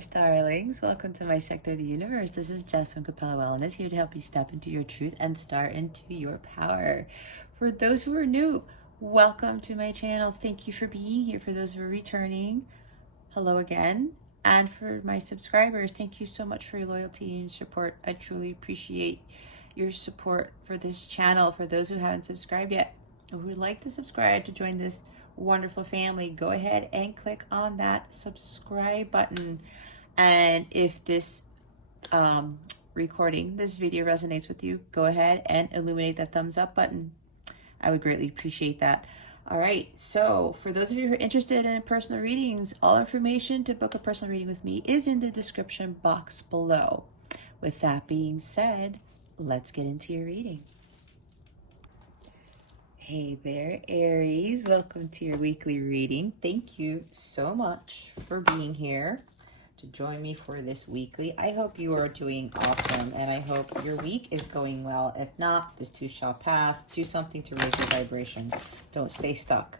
Stars, darlings. Welcome to my sector of the universe. This is Jess from Capella Wellness, here to help you step into your truth and start into your power. For those who are new, welcome to my channel. Thank you for being here. For those who are returning, hello again. And for my subscribers, thank you so much for your loyalty and support. I truly appreciate your support for this channel. For those who haven't subscribed yet, who would like to subscribe to join this wonderful family, go ahead and click on that subscribe button. And if this this video resonates with you, go ahead and illuminate that thumbs up button. I would greatly appreciate that. All right, so for those of you who are interested in personal readings, all information to book a personal reading with me is in the description box below. With that being said, let's get into your reading. Hey there, Aries. Welcome to your weekly reading. Thank you so much for being here to join me for this weekly. I hope you are doing awesome, and I hope your week is going well. If not, this too shall pass. Do something to raise your vibration. Don't stay stuck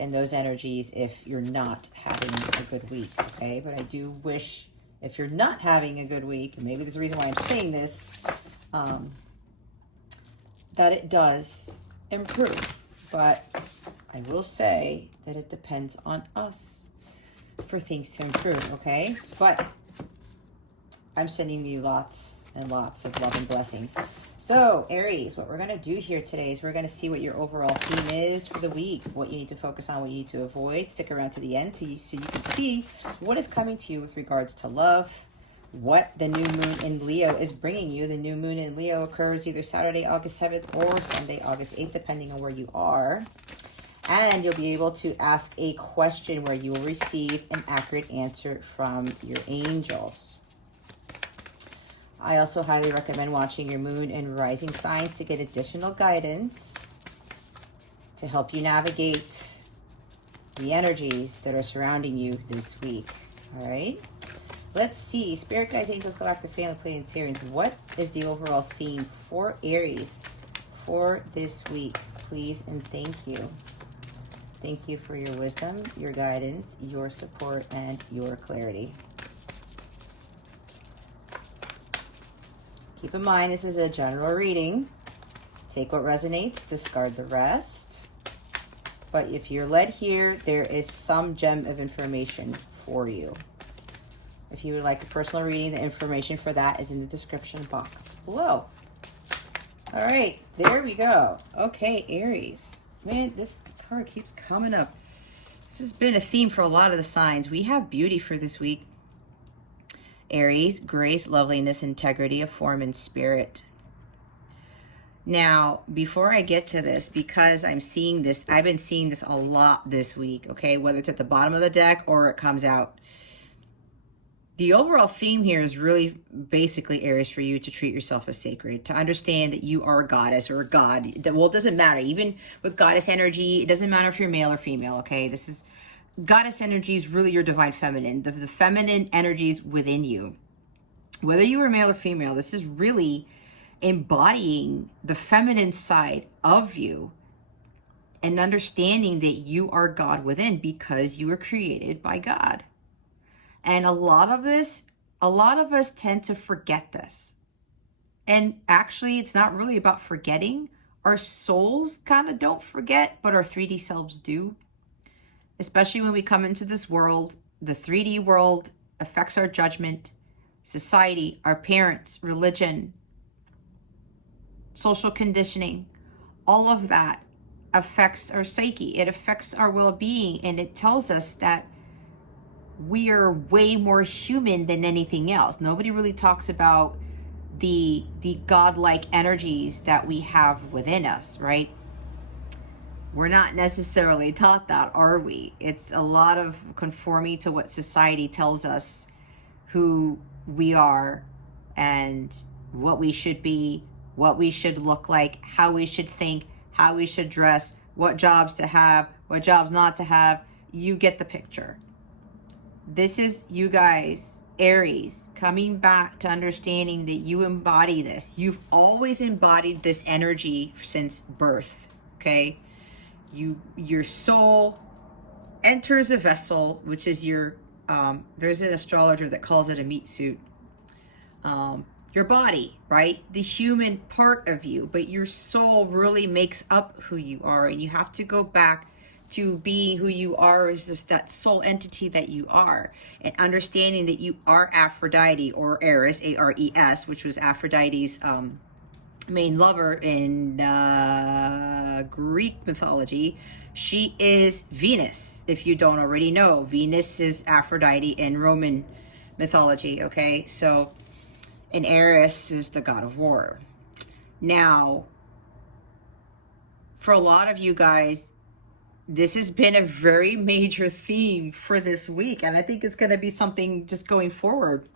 in those energies if you're not having a good week, okay? But I do wish, if you're not having a good week, and maybe there's a reason why I'm saying this, that it does improve. But I will say that it depends on us for things to improve, okay? But I'm sending you lots and lots of love and blessings. So Aries, what we're going to do here today is we're going to see what your overall theme is for the week, what you need to focus on, what you need to avoid. Stick around to the end so you can see what is coming to you with regards to love, what the new moon in Leo is bringing you. The new moon in Leo occurs either Saturday, August 7th or Sunday, August 8th, depending on where you are. And you'll be able to ask a question where you will receive an accurate answer from your angels. I also highly recommend watching your moon and rising signs to get additional guidance to help you navigate the energies that are surrounding you this week. All right? Let's see, Spirit Guides, Angels, Galactic Family, Planetarians, what is the overall theme for Aries for this week? Please and thank you. Thank you for your wisdom, your guidance, your support, and your clarity. Keep in mind, this is a general reading. Take what resonates, discard the rest. But if you're led here, there is some gem of information for you. If you would like a personal reading, the information for that is in the description box below. All right, there we go. Okay, Aries. Man, this card keeps coming up. This has been a theme for a lot of the signs. We have beauty for this week. Aries, grace, loveliness, integrity of form and spirit. Now, before I get to this, because I'm seeing this, I've been seeing this a lot this week, okay? Whether it's at the bottom of the deck or it comes out. The overall theme here is really basically, Aries, for you to treat yourself as sacred, to understand that you are a goddess or a god. Well, it doesn't matter. Even with goddess energy, it doesn't matter if you're male or female, okay? This is, goddess energy is really your divine feminine, the feminine energies within you. Whether you are male or female, this is really embodying the feminine side of you and understanding that you are God within because you were created by God. And a lot of us tend to forget this. And actually, it's not really about forgetting. Our souls kind of don't forget, but our 3D selves do. Especially when we come into this world, the 3D world affects our judgment, society, our parents, religion, social conditioning. All of that affects our psyche. It affects our well-being, and it tells us that we are way more human than anything else. Nobody really talks about the godlike energies that we have within us, right? We're not necessarily taught that, are we? It's a lot of conforming to what society tells us who we are and what we should be, what we should look like, how we should think, how we should dress, what jobs to have, what jobs not to have. You get the picture. This is you guys, Aries, coming back to understanding that you embody this. You've always embodied this energy since birth, okay? Your soul enters a vessel, which is your There's an astrologer that calls it a meat suit. Your body, right? The human part of you, but your soul really makes up who you are. And you have to go back to being who you are as just that soul entity that you are, and understanding that you are Aphrodite, or Aries, Ares, which was Aphrodite's main lover in Greek mythology. She is Venus, if you don't already know. Venus is Aphrodite in Roman mythology, okay? So, and Aries is the god of war. Now, for a lot of you guys, this has been a very major theme for this week, and I think it's going to be something just going forward.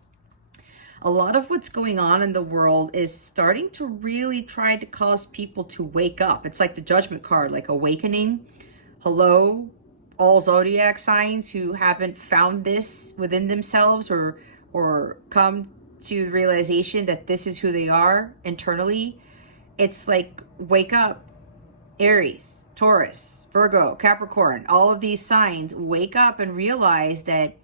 A lot of what's going on in the world is starting to really try to cause people to wake up. It's like the judgment card, like awakening. Hello, all zodiac signs who haven't found this within themselves, or come to the realization that this is who they are internally. It's like, wake up. Aries, Taurus, Virgo, Capricorn, all of these signs, wake up and realize that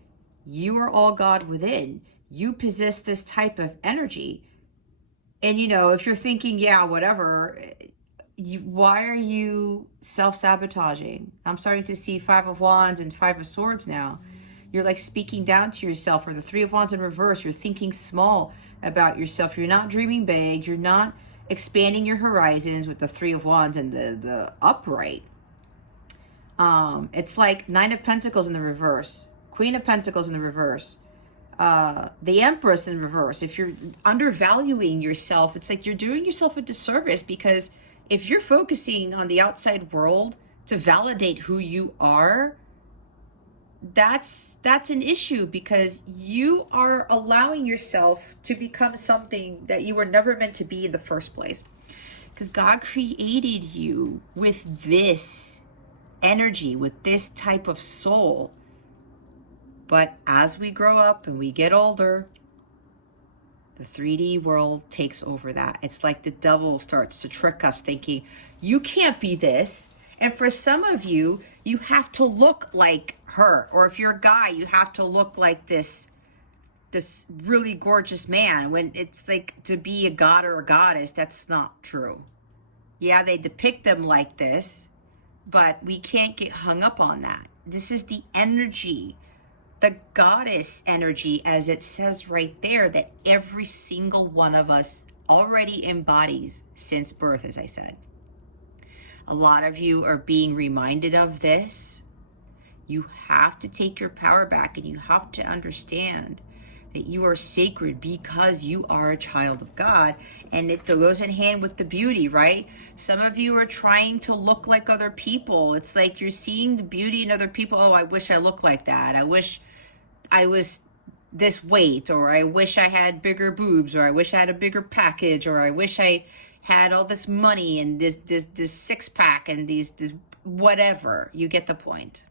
you are all God within. You possess this type of energy. And, you know, if you're thinking, yeah, whatever, why are you self-sabotaging? I'm starting to see Five of Wands and Five of Swords now. You're like speaking down to yourself, or the Three of Wands in reverse. You're thinking small about yourself. You're not dreaming big. You're not expanding your horizons with the Three of Wands and the upright. It's like Nine of Pentacles in the reverse, Queen of Pentacles in the reverse, the Empress in reverse. If you're undervaluing yourself, it's like you're doing yourself a disservice, because if you're focusing on the outside world to validate who you are, that's an issue, because you are allowing yourself to become something that you were never meant to be in the first place. Because God created you with this energy, with this type of soul. But as we grow up and we get older, the 3D world takes over that. It's like the devil starts to trick us, thinking, you can't be this. And for some of you, you have to look like her. Or if you're a guy, you have to look like this really gorgeous man. When it's like, to be a god or a goddess, that's not true. Yeah, they depict them like this, but we can't get hung up on that. This is the energy, the goddess energy, as it says right there, that every single one of us already embodies since birth, as I said. A lot of you are being reminded of this. You have to take your power back, and you have to understand that you are sacred because you are a child of God. And it goes in hand with the beauty, right? Some of you are trying to look like other people. It's like you're seeing the beauty in other people. Oh, I wish I looked like that. I wish I was this weight, or I wish I had bigger boobs, or I wish I had a bigger package, or I wish I had all this money and this six pack and this whatever. You get the point.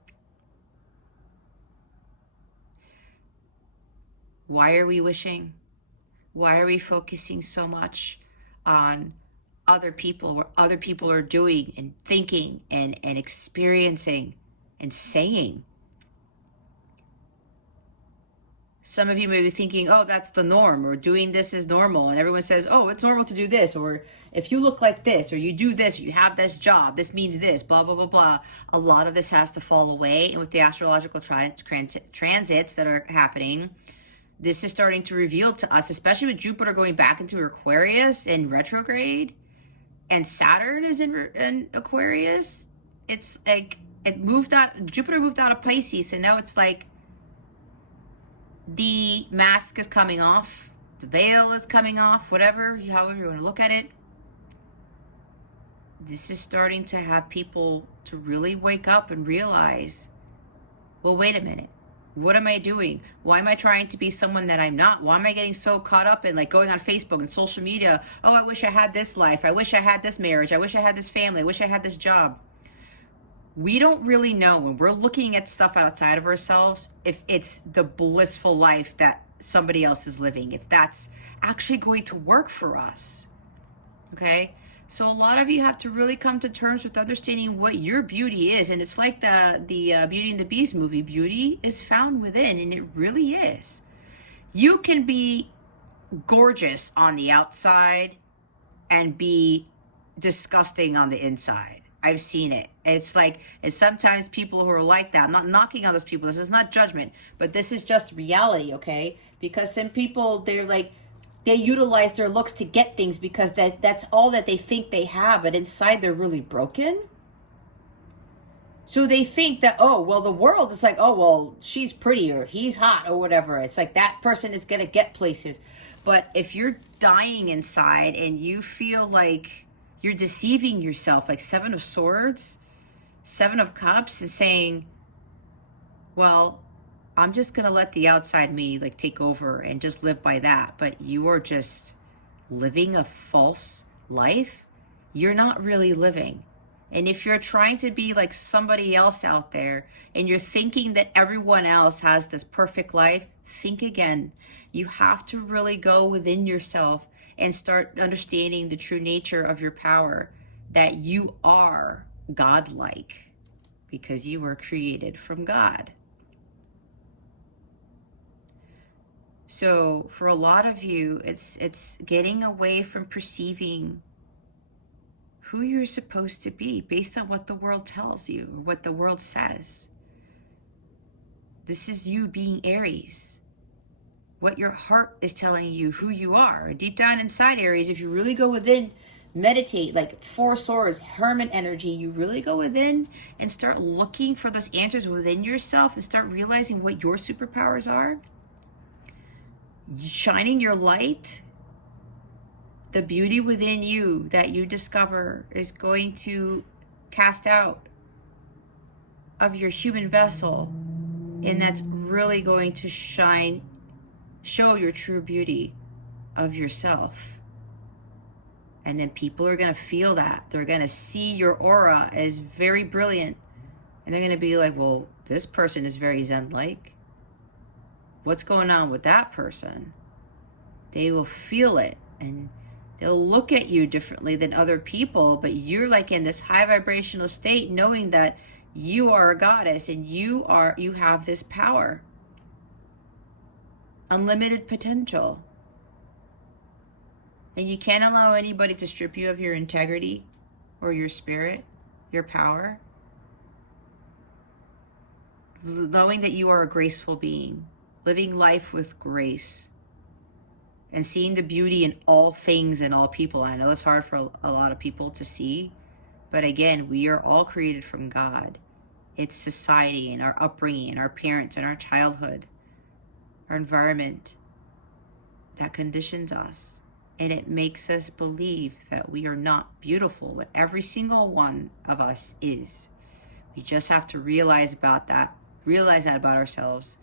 Why are we wishing? Why are we focusing so much on other people, what other people are doing and thinking and experiencing and saying? Some of you may be thinking, oh, that's the norm, or doing this is normal. And everyone says, oh, it's normal to do this. Or if you look like this, or you do this, or you have this job, this means this, blah, blah, blah, blah. A lot of this has to fall away. And with the astrological transits that are happening, this is starting to reveal to us, especially with Jupiter going back into Aquarius in retrograde, and Saturn is in Aquarius. It's like Jupiter moved out of Pisces. And now it's like, the mask is coming off, the veil is coming off, however you want to look at it. This is starting to have people to really wake up and realize, well, wait a minute. What am I doing? Why am I trying to be someone that I'm not? Why am I getting so caught up in like going on Facebook and social media? Oh, I wish I had this life. I wish I had this marriage. I wish I had this family. I wish I had this job. We don't really know when we're looking at stuff outside of ourselves if it's the blissful life that somebody else is living, if that's actually going to work for us. Okay? So a lot of you have to really come to terms with understanding what your beauty is. And it's like the Beauty and the Beast movie. Beauty is found within, and it really is. You can be gorgeous on the outside and be disgusting on the inside. I've seen it. It's like, and sometimes people who are like that, I'm not knocking on those people. This is not judgment, but this is just reality, okay? Because some people, they're like, they utilize their looks to get things because that's all that they think they have, but inside they're really broken. So they think that, oh, well, the world is like, oh, well, she's pretty or he's hot or whatever. It's like that person is going to get places. But if you're dying inside and you feel like you're deceiving yourself, like Seven of Swords, Seven of Cups is saying, well, I'm just going to let the outside me like take over and just live by that. But you are just living a false life. You're not really living. And if you're trying to be like somebody else out there and you're thinking that everyone else has this perfect life, think again. You have to really go within yourself and start understanding the true nature of your power, that you are godlike because you were created from God. So for a lot of you, it's getting away from perceiving who you're supposed to be based on what the world tells you or what the world says. This is you being Aries. What your heart is telling you who you are. Deep down inside, Aries, if you really go within, meditate, like Four Swords, Hermit energy, you really go within and start looking for those answers within yourself and start realizing what your superpowers are. Shining your light, the beauty within you that you discover is going to cast out of your human vessel, and that's really going to show your true beauty of yourself. And then people are going to feel that. They're going to see your aura as very brilliant, and they're going to be like, well, this person is very Zen-like. What's going on with that person? They will feel it, and they'll look at you differently than other people, but you're like in this high vibrational state, knowing that you are a goddess and you have this power, unlimited potential. And you can't allow anybody to strip you of your integrity or your spirit, your power. Knowing that you are a graceful being, living life with grace, and seeing the beauty in all things and all people. And I know it's hard for a lot of people to see, but again, we are all created from God. It's society and our upbringing and our parents and our childhood, our environment that conditions us. And it makes us believe that we are not beautiful, but every single one of us is. We just have to realize that about ourselves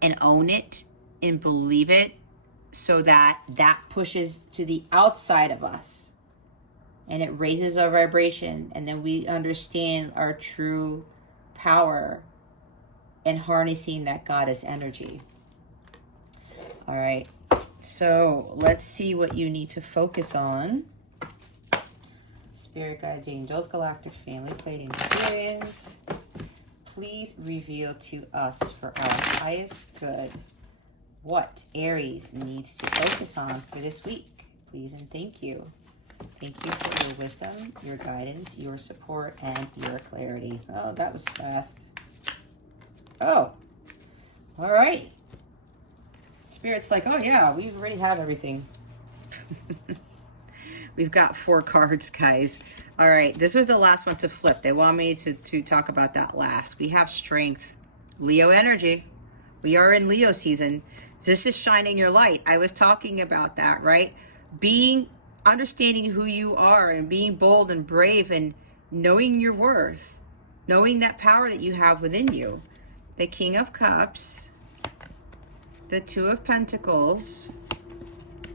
and own it and believe it, so that pushes to the outside of us and it raises our vibration, and then we understand our true power and harnessing that goddess energy. All right, so let's see what you need to focus on. Spirit guides, angels, galactic family, Pleiadian Sirians, please reveal to us for our highest good what Aries needs to focus on for this week. Please and thank you. Thank you for your wisdom, your guidance, your support, and your clarity. Oh, that was fast. Oh, all right. Spirit's like, oh yeah, we already have everything. We've got 4 cards, guys. All right, this was the last one to flip. They want me to talk about that last. We have strength, Leo energy. We are in Leo season. This is shining your light. I was talking about that, right? Understanding who you are and being bold and brave and knowing your worth, knowing that power that you have within you. The King of Cups, the Two of Pentacles,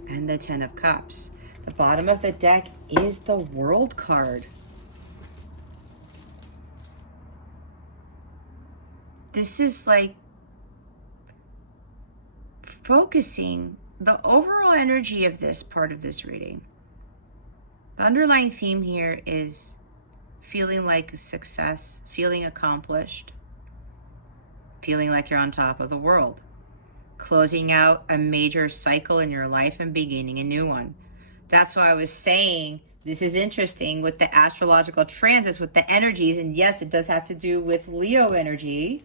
and the Ten of Cups. The bottom of the deck is the World card. This is like focusing the overall energy of this part of this reading The underlying theme here is feeling like a success, feeling accomplished, feeling like you're on top of the world, closing out a major cycle in your life and beginning a new one. That's why I was saying this is interesting with the astrological transits, with the energies. And yes, it does have to do with Leo energy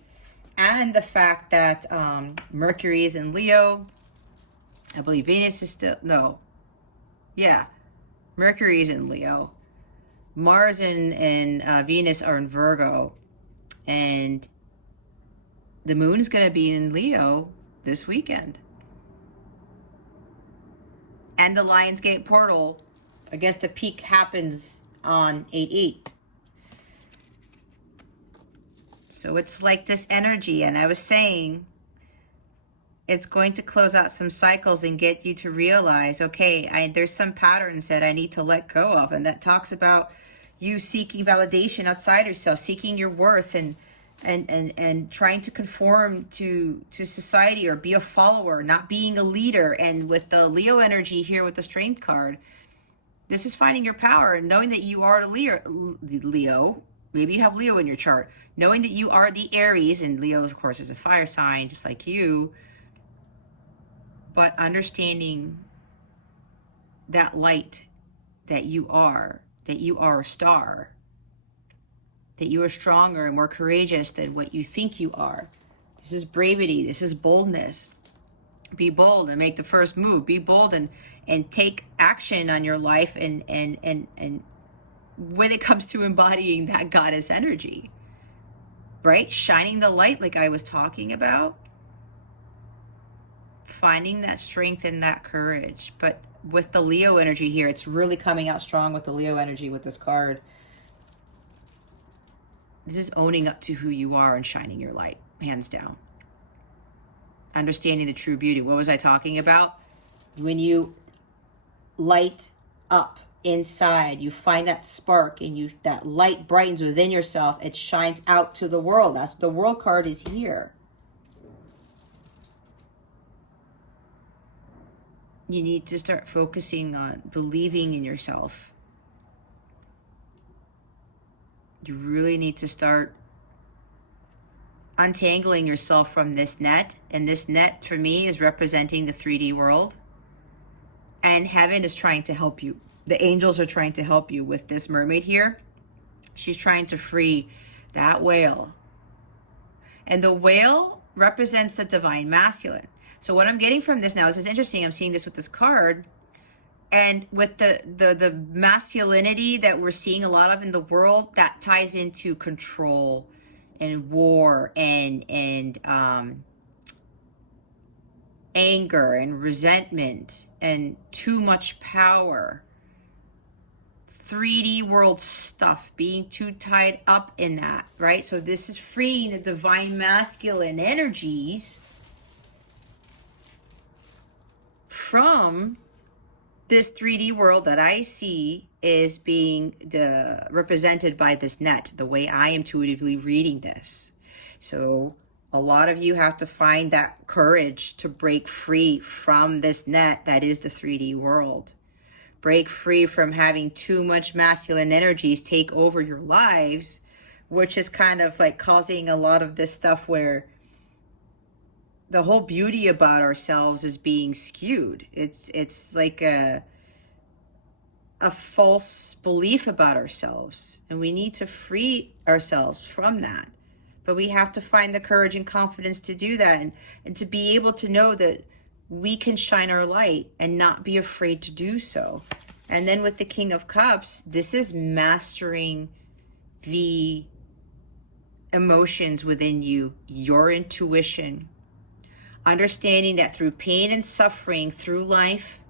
and the fact that Mercury is in Leo. I believe Venus is still, no. Yeah, Mercury is in Leo. Mars and Venus are in Virgo. And the moon is going to be in Leo this weekend. And the Lionsgate portal, I guess the peak happens on 8/8. So it's like this energy. And I was saying, it's going to close out some cycles and get you to realize, okay, there's some patterns that I need to let go of. And that talks about you seeking validation outside yourself, seeking your worth, and trying to conform to society or be a follower, not being a leader. And with the Leo energy here with the Strength card, this is finding your power and knowing that you are Leo. Maybe you have Leo in your chart. Knowing that you are the Aries, and Leo, of course, is a fire sign, just like you. But understanding that light that you are a star, that you are stronger and more courageous than what you think you are. This is bravery. This is boldness. Be bold and make the first move. Be bold and take action on your life and when it comes to embodying that goddess energy, right? Shining the light like I was talking about. Finding that strength and that courage. But with the Leo energy here, it's really coming out strong with the Leo energy with this card. This is owning up to who you are and shining your light, hands down. Understanding the true beauty. What was I talking about? When you light up inside, you find that spark and that light brightens within yourself. It shines out to the world. That's the World card is here. You need to start focusing on believing in yourself. You really need to start untangling yourself from this net. And this net, for me, is representing the 3D world. And heaven is trying to help you. The angels are trying to help you with this mermaid here. She's trying to free that whale. And the whale represents the divine masculine. So what I'm getting from this now, this is interesting. I'm seeing this with this card. And with the masculinity that we're seeing a lot of in the world, that ties into control and war and anger and resentment and too much power. 3D world stuff, being too tied up in that, right? So this is freeing the divine masculine energies from this 3D world that I see is being represented by this net, the way I intuitively reading this. So a lot of you have to find that courage to break free from this net that is the 3D world. Break free from having too much masculine energies take over your lives, which is kind of like causing a lot of this stuff where the whole beauty about ourselves is being skewed. It's like a false belief about ourselves, and we need to free ourselves from that. But we have to find the courage and confidence to do that, and to be able to know that we can shine our light and not be afraid to do so. And then with the King of Cups, this is mastering the emotions within you, your intuition, understanding that through pain and suffering through life,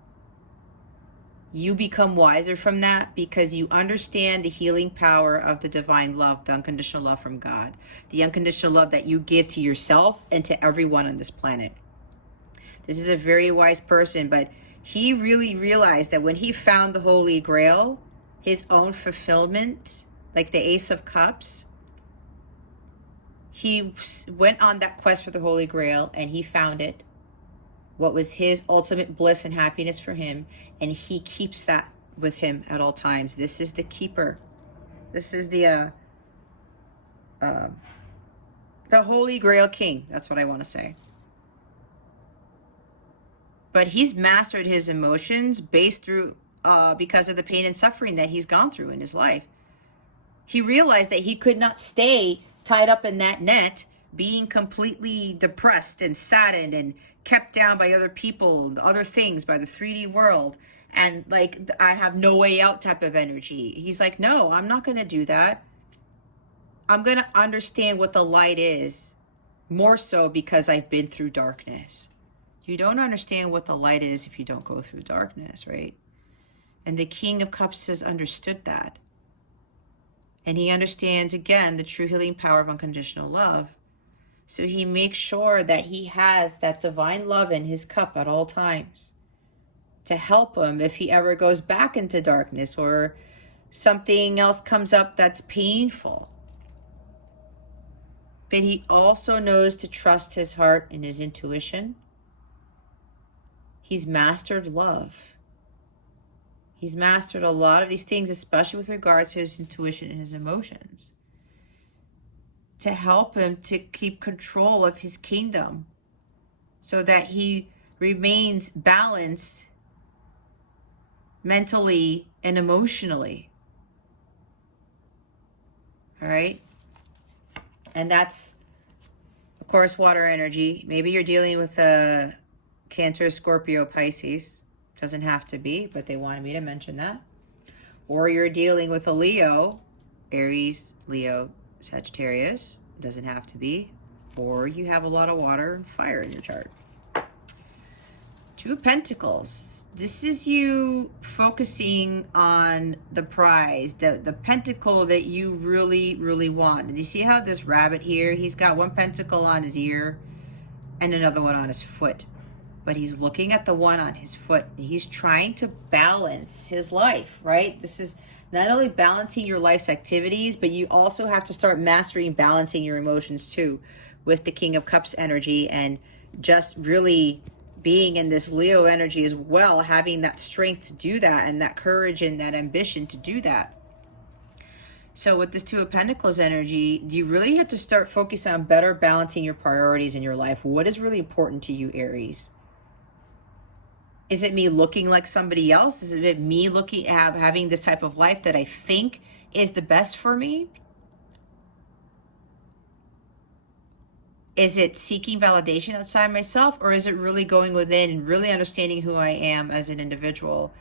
you become wiser from that because you understand the healing power of the divine love, the unconditional love from God, the unconditional love that you give to yourself and to everyone on this planet. This is a very wise person, but he really realized that when he found the Holy Grail, his own fulfillment, like the Ace of Cups, he went on that quest for the Holy Grail and he found it, what was his ultimate bliss and happiness for him, and he keeps that with him at all times. This is the keeper. This is the Holy Grail King. That's what I want to say. But he's mastered his emotions because of the pain and suffering that he's gone through in his life. He realized that he could not stay tied up in that net, being completely depressed and saddened and kept down by other people, other things, by the 3D world. And like, I have no way out type of energy. He's like, no, I'm not going to do that. I'm going to understand what the light is, more so because I've been through darkness. You don't understand what the light is if you don't go through darkness, right? And the King of Cups has understood that. And he understands, again, the true healing power of unconditional love. So he makes sure that he has that divine love in his cup at all times to help him if he ever goes back into darkness or something else comes up that's painful. But he also knows to trust his heart and his intuition. He's mastered love. He's mastered a lot of these things, especially with regards to his intuition and his emotions, to help him to keep control of his kingdom so that he remains balanced mentally and emotionally. All right? And that's, of course, water energy. Maybe you're dealing with a Cancer, Scorpio, Pisces. Doesn't have to be, but they wanted me to mention that. Or you're dealing with a Leo, Aries, Leo, Sagittarius. Doesn't have to be. Or you have a lot of water and fire in your chart. Two of Pentacles. This is you focusing on the prize, the pentacle that you really, really want. Did you see how this rabbit here, he's got one pentacle on his ear and another one on his foot. But he's looking at the one on his foot. He's trying to balance his life, right? This is not only balancing your life's activities, but you also have to start mastering balancing your emotions too with the King of Cups energy and just really being in this Leo energy as well, having that strength to do that and that courage and that ambition to do that. So with this Two of Pentacles energy, you really have to start focusing on better balancing your priorities in your life. What is really important to you, Aries? Is it me looking like somebody else? Is it me having this type of life that I think is the best for me? Is it seeking validation outside myself, or is it really going within and really understanding who I am as an individual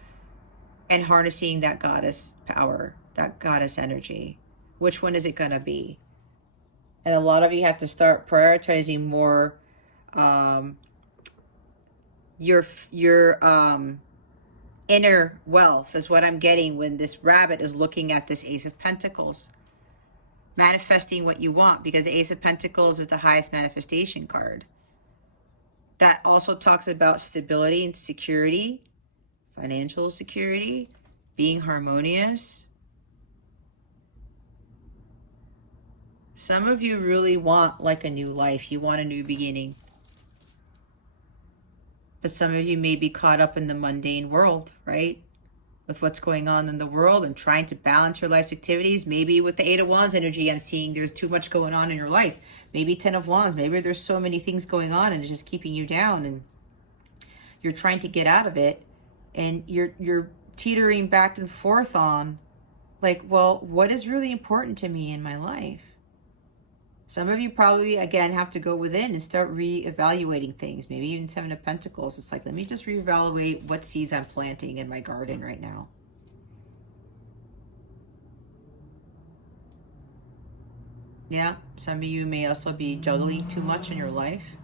and harnessing that goddess power, that goddess energy? Which one is it going to be? And a lot of you have to start prioritizing more your inner wealth is what I'm getting when this rabbit is looking at this Ace of Pentacles. Manifesting what you want, because the Ace of Pentacles is the highest manifestation card. That also talks about stability and security, financial security, being harmonious. Some of you really want like a new life. You want a new beginning. But some of you may be caught up in the mundane world, right? With what's going on in the world and trying to balance your life's activities. Maybe with the Eight of Wands energy, I'm seeing there's too much going on in your life. Maybe 10 of Wands. Maybe there's so many things going on and it's just keeping you down and you're trying to get out of it. And you're teetering back and forth on like, well, what is really important to me in my life? Some of you probably, again, have to go within and start reevaluating things. Maybe even Seven of Pentacles. It's like, let me just reevaluate what seeds I'm planting in my garden right now. Yeah, some of you may also be juggling too much in your life.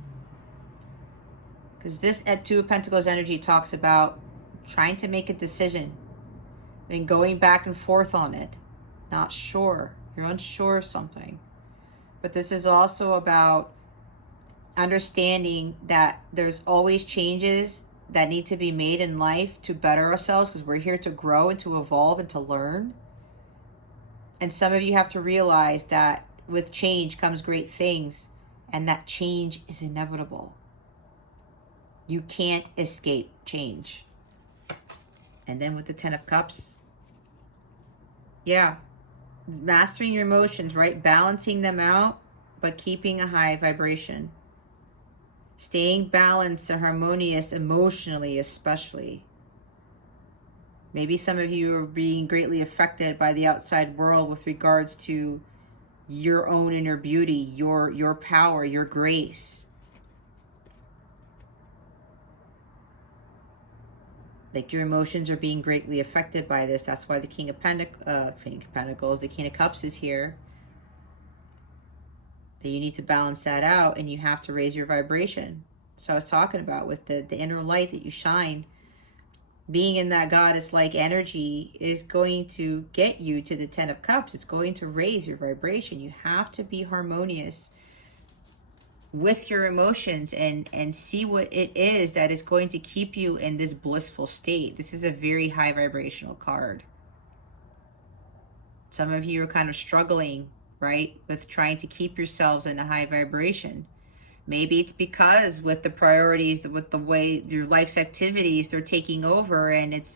Because this at Two of Pentacles energy talks about trying to make a decision and going back and forth on it. Not sure. You're unsure of something. But this is also about understanding that there's always changes that need to be made in life to better ourselves, because we're here to grow and to evolve and to learn. And some of you have to realize that with change comes great things, and that change is inevitable. You can't escape change. And then with the Ten of Cups, yeah, mastering your emotions, right? Balancing them out, but keeping a high vibration. Staying balanced and harmonious emotionally, especially. Maybe some of you are being greatly affected by the outside world with regards to your own inner beauty, your power, your grace. Like your emotions are being greatly affected by this. That's why the King of Pentacles, the King of Cups is here. That you need to balance that out, and you have to raise your vibration. So I was talking about with the inner light that you shine, being in that goddess-like energy is going to get you to the Ten of Cups. It's going to raise your vibration. You have to be harmonious with your emotions and see what it is that is going to keep you in this blissful state. This is a very high vibrational card. Some of you are kind of struggling, right, with trying to keep yourselves in a high vibration. Maybe it's because with the priorities, with the way your life's activities, they're taking over, and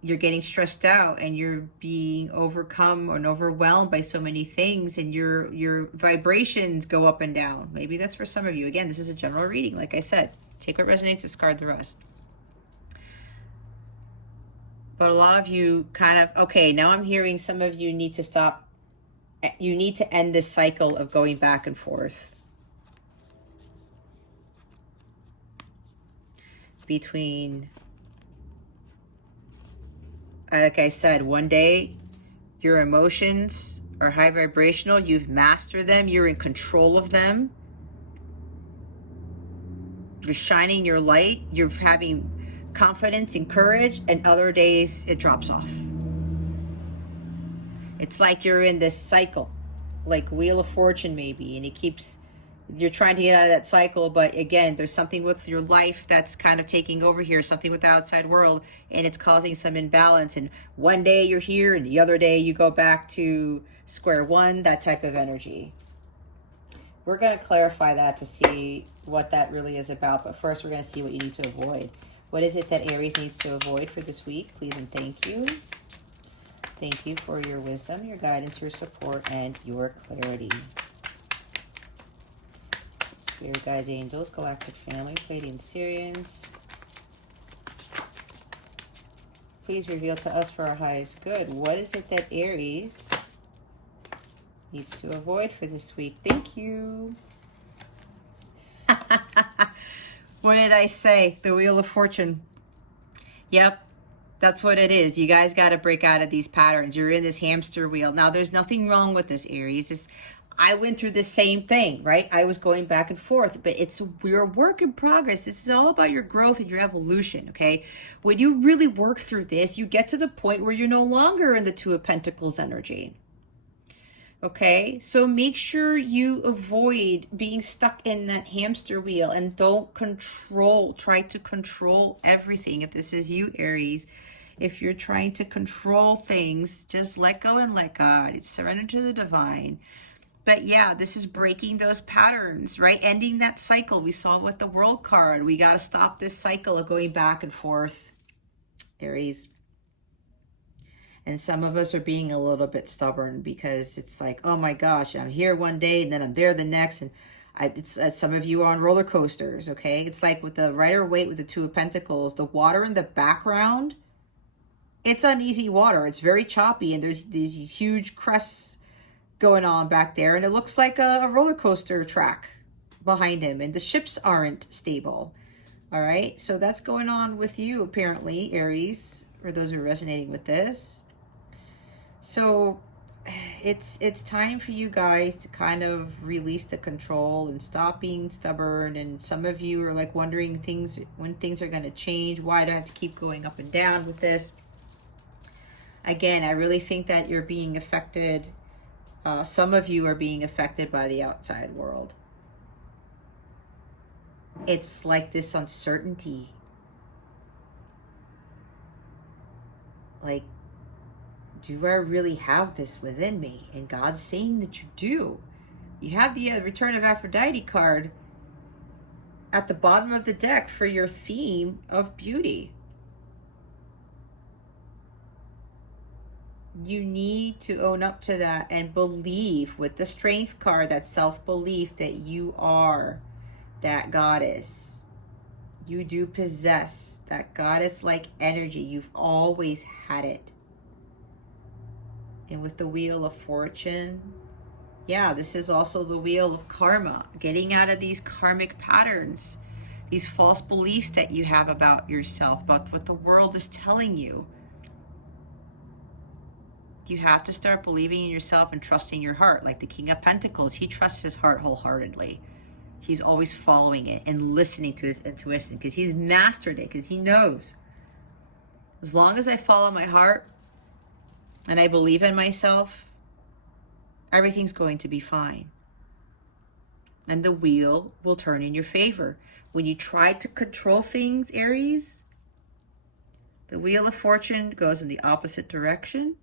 you're getting stressed out and you're being overcome and overwhelmed by so many things, and your vibrations go up and down. Maybe that's for some of you. Again, this is a general reading. Like I said, take what resonates, discard the rest. But a lot of you kind of, okay, now I'm hearing some of you need to stop. You need to end this cycle of going back and forth between, like I said, one day your emotions are high vibrational, you've mastered them, you're in control of them, you're shining your light, you're having confidence and courage, and other days it drops off. It's like you're in this cycle, like Wheel of Fortune maybe, and it keeps, you're trying to get out of that cycle, but again, there's something with your life that's kind of taking over here, something with the outside world, and it's causing some imbalance. And one day you're here, and the other day you go back to square one, that type of energy. We're going to clarify that to see what that really is about, but first we're going to see what you need to avoid. What is it that Aries needs to avoid for this week? Please and thank you. Thank you for your wisdom, your guidance, your support, and your clarity. Spirit guides, angels, galactic family, Pleiadian Syrians. Please reveal to us for our highest good. What is it that Aries needs to avoid for this week? Thank you. What did I say? The Wheel of Fortune. Yep, that's what it is. You guys got to break out of these patterns. You're in this hamster wheel. Now, there's nothing wrong with this, Aries. I went through the same thing, right? I was going back and forth, but we're a work in progress. This is all about your growth and your evolution, okay? When you really work through this, you get to the point where you're no longer in the Two of Pentacles energy. Okay, so make sure you avoid being stuck in that hamster wheel and don't try to control everything. If this is you, Aries, if you're trying to control things, just let go and let God. Surrender to the divine. But yeah, this is breaking those patterns, right? Ending that cycle. We saw with the World card. We got to stop this cycle of going back and forth, Aries. And some of us are being a little bit stubborn because it's like, oh my gosh, I'm here one day and then I'm there the next. And some of you are on roller coasters, okay? It's like with the Rider-Waite with the Two of Pentacles, the water in the background, it's uneasy water. It's very choppy, and there's these huge crests going on back there. And it looks like a roller coaster track behind him. And the ships aren't stable, all right? So that's going on with you, apparently, Aries, for those who are resonating with this. So it's time for you guys to kind of release the control and stop being stubborn. And some of you are like wondering when things are going to change. Why do I have to keep going up and down with this? Again, I really think that you're being affected. Some of you are being affected by the outside world. It's like this uncertainty. Like, do I really have this within me? And God's saying that you do. You have the Return of Aphrodite card at the bottom of the deck for your theme of beauty. You need to own up to that and believe with the strength card, that self-belief, that you are that goddess. You do possess that goddess-like energy. You've always had it. And with the Wheel of Fortune, yeah, this is also the wheel of karma. Getting out of these karmic patterns, these false beliefs that you have about yourself, about what the world is telling you. You have to start believing in yourself and trusting your heart. Like the King of Pentacles, he trusts his heart wholeheartedly. He's always following it and listening to his intuition because he's mastered it, because he knows. As long as I follow my heart and I believe in myself, everything's going to be fine. And the wheel will turn in your favor. When you try to control things, Aries, the Wheel of Fortune goes in the opposite direction.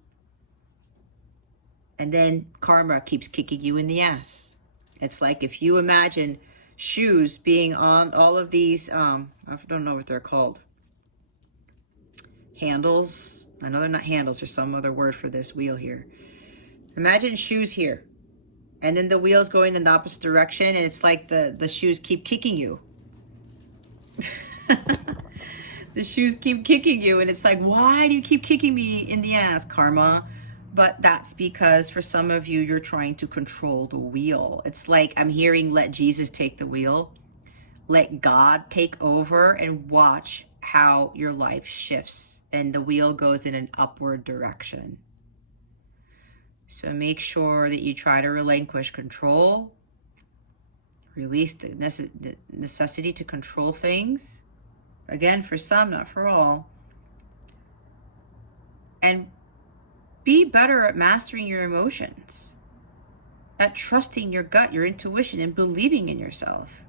And then karma keeps kicking you in the ass. It's like if you imagine shoes being on all of these, I don't know what they're called. Handles. I know they're not handles. There's some other word for this wheel here. Imagine shoes here. And then the wheel's going in the opposite direction. And it's like the shoes keep kicking you. The shoes keep kicking you. And it's like, why do you keep kicking me in the ass, karma? But that's because for some of you, you're trying to control the wheel. It's like I'm hearing, let Jesus take the wheel. Let God take over and watch how your life shifts and the wheel goes in an upward direction. So make sure that you try to relinquish control. Release the necessity to control things. Again, for some, not for all. And be better at mastering your emotions, at trusting your gut, your intuition, and believing in yourself.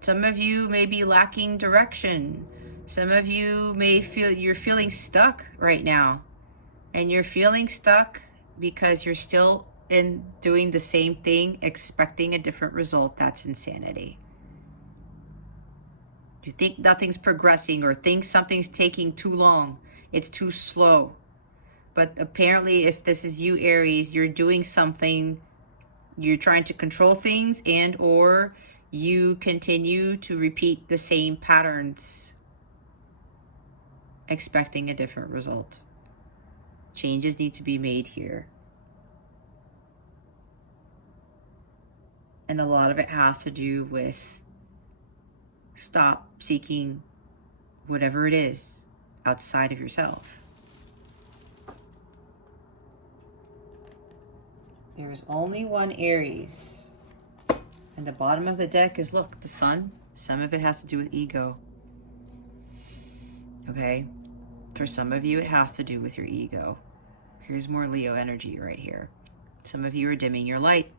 Some of you may be lacking direction. Some of you may feel you're feeling stuck right now. And you're feeling stuck because you're still in doing the same thing, expecting a different result. That's insanity. You think nothing's progressing or think something's taking too long. It's too slow. But apparently, if this is you, Aries, you're doing something, you're trying to control things, and or you continue to repeat the same patterns, expecting a different result. Changes need to be made here. And a lot of it has to do with stop seeking whatever it is outside of yourself. There is only one Aries. And the bottom of the deck is, look, the Sun. Some of it has to do with ego. Okay? For some of you, it has to do with your ego. Here's more Leo energy right here. Some of you are dimming your light.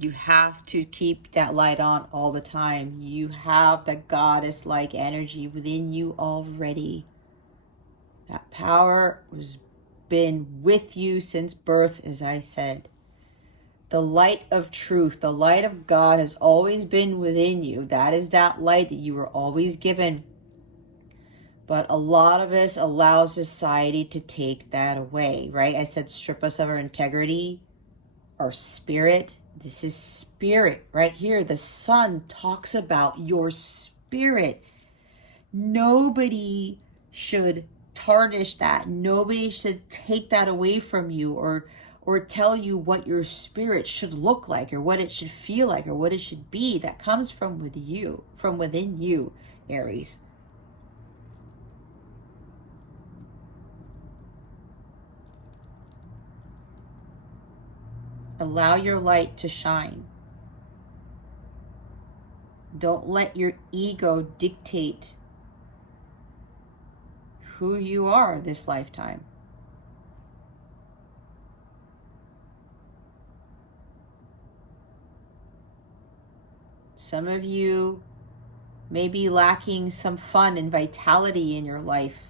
You have to keep that light on all the time. You have the goddess-like energy within you already. That power has been with you since birth, as I said. The light of truth, the light of God has always been within you. That is that light that you were always given. But a lot of us allow society to take that away, right? I said strip us of our integrity, our spirit. This is spirit right here. The Sun talks about your spirit. Nobody should tarnish that. Nobody should take that away from you or tell you what your spirit should look like or what it should feel like or what it should be. That comes from within you, Aries. Allow your light to shine. Don't let your ego dictate who you are this lifetime. Some of you may be lacking some fun and vitality in your life.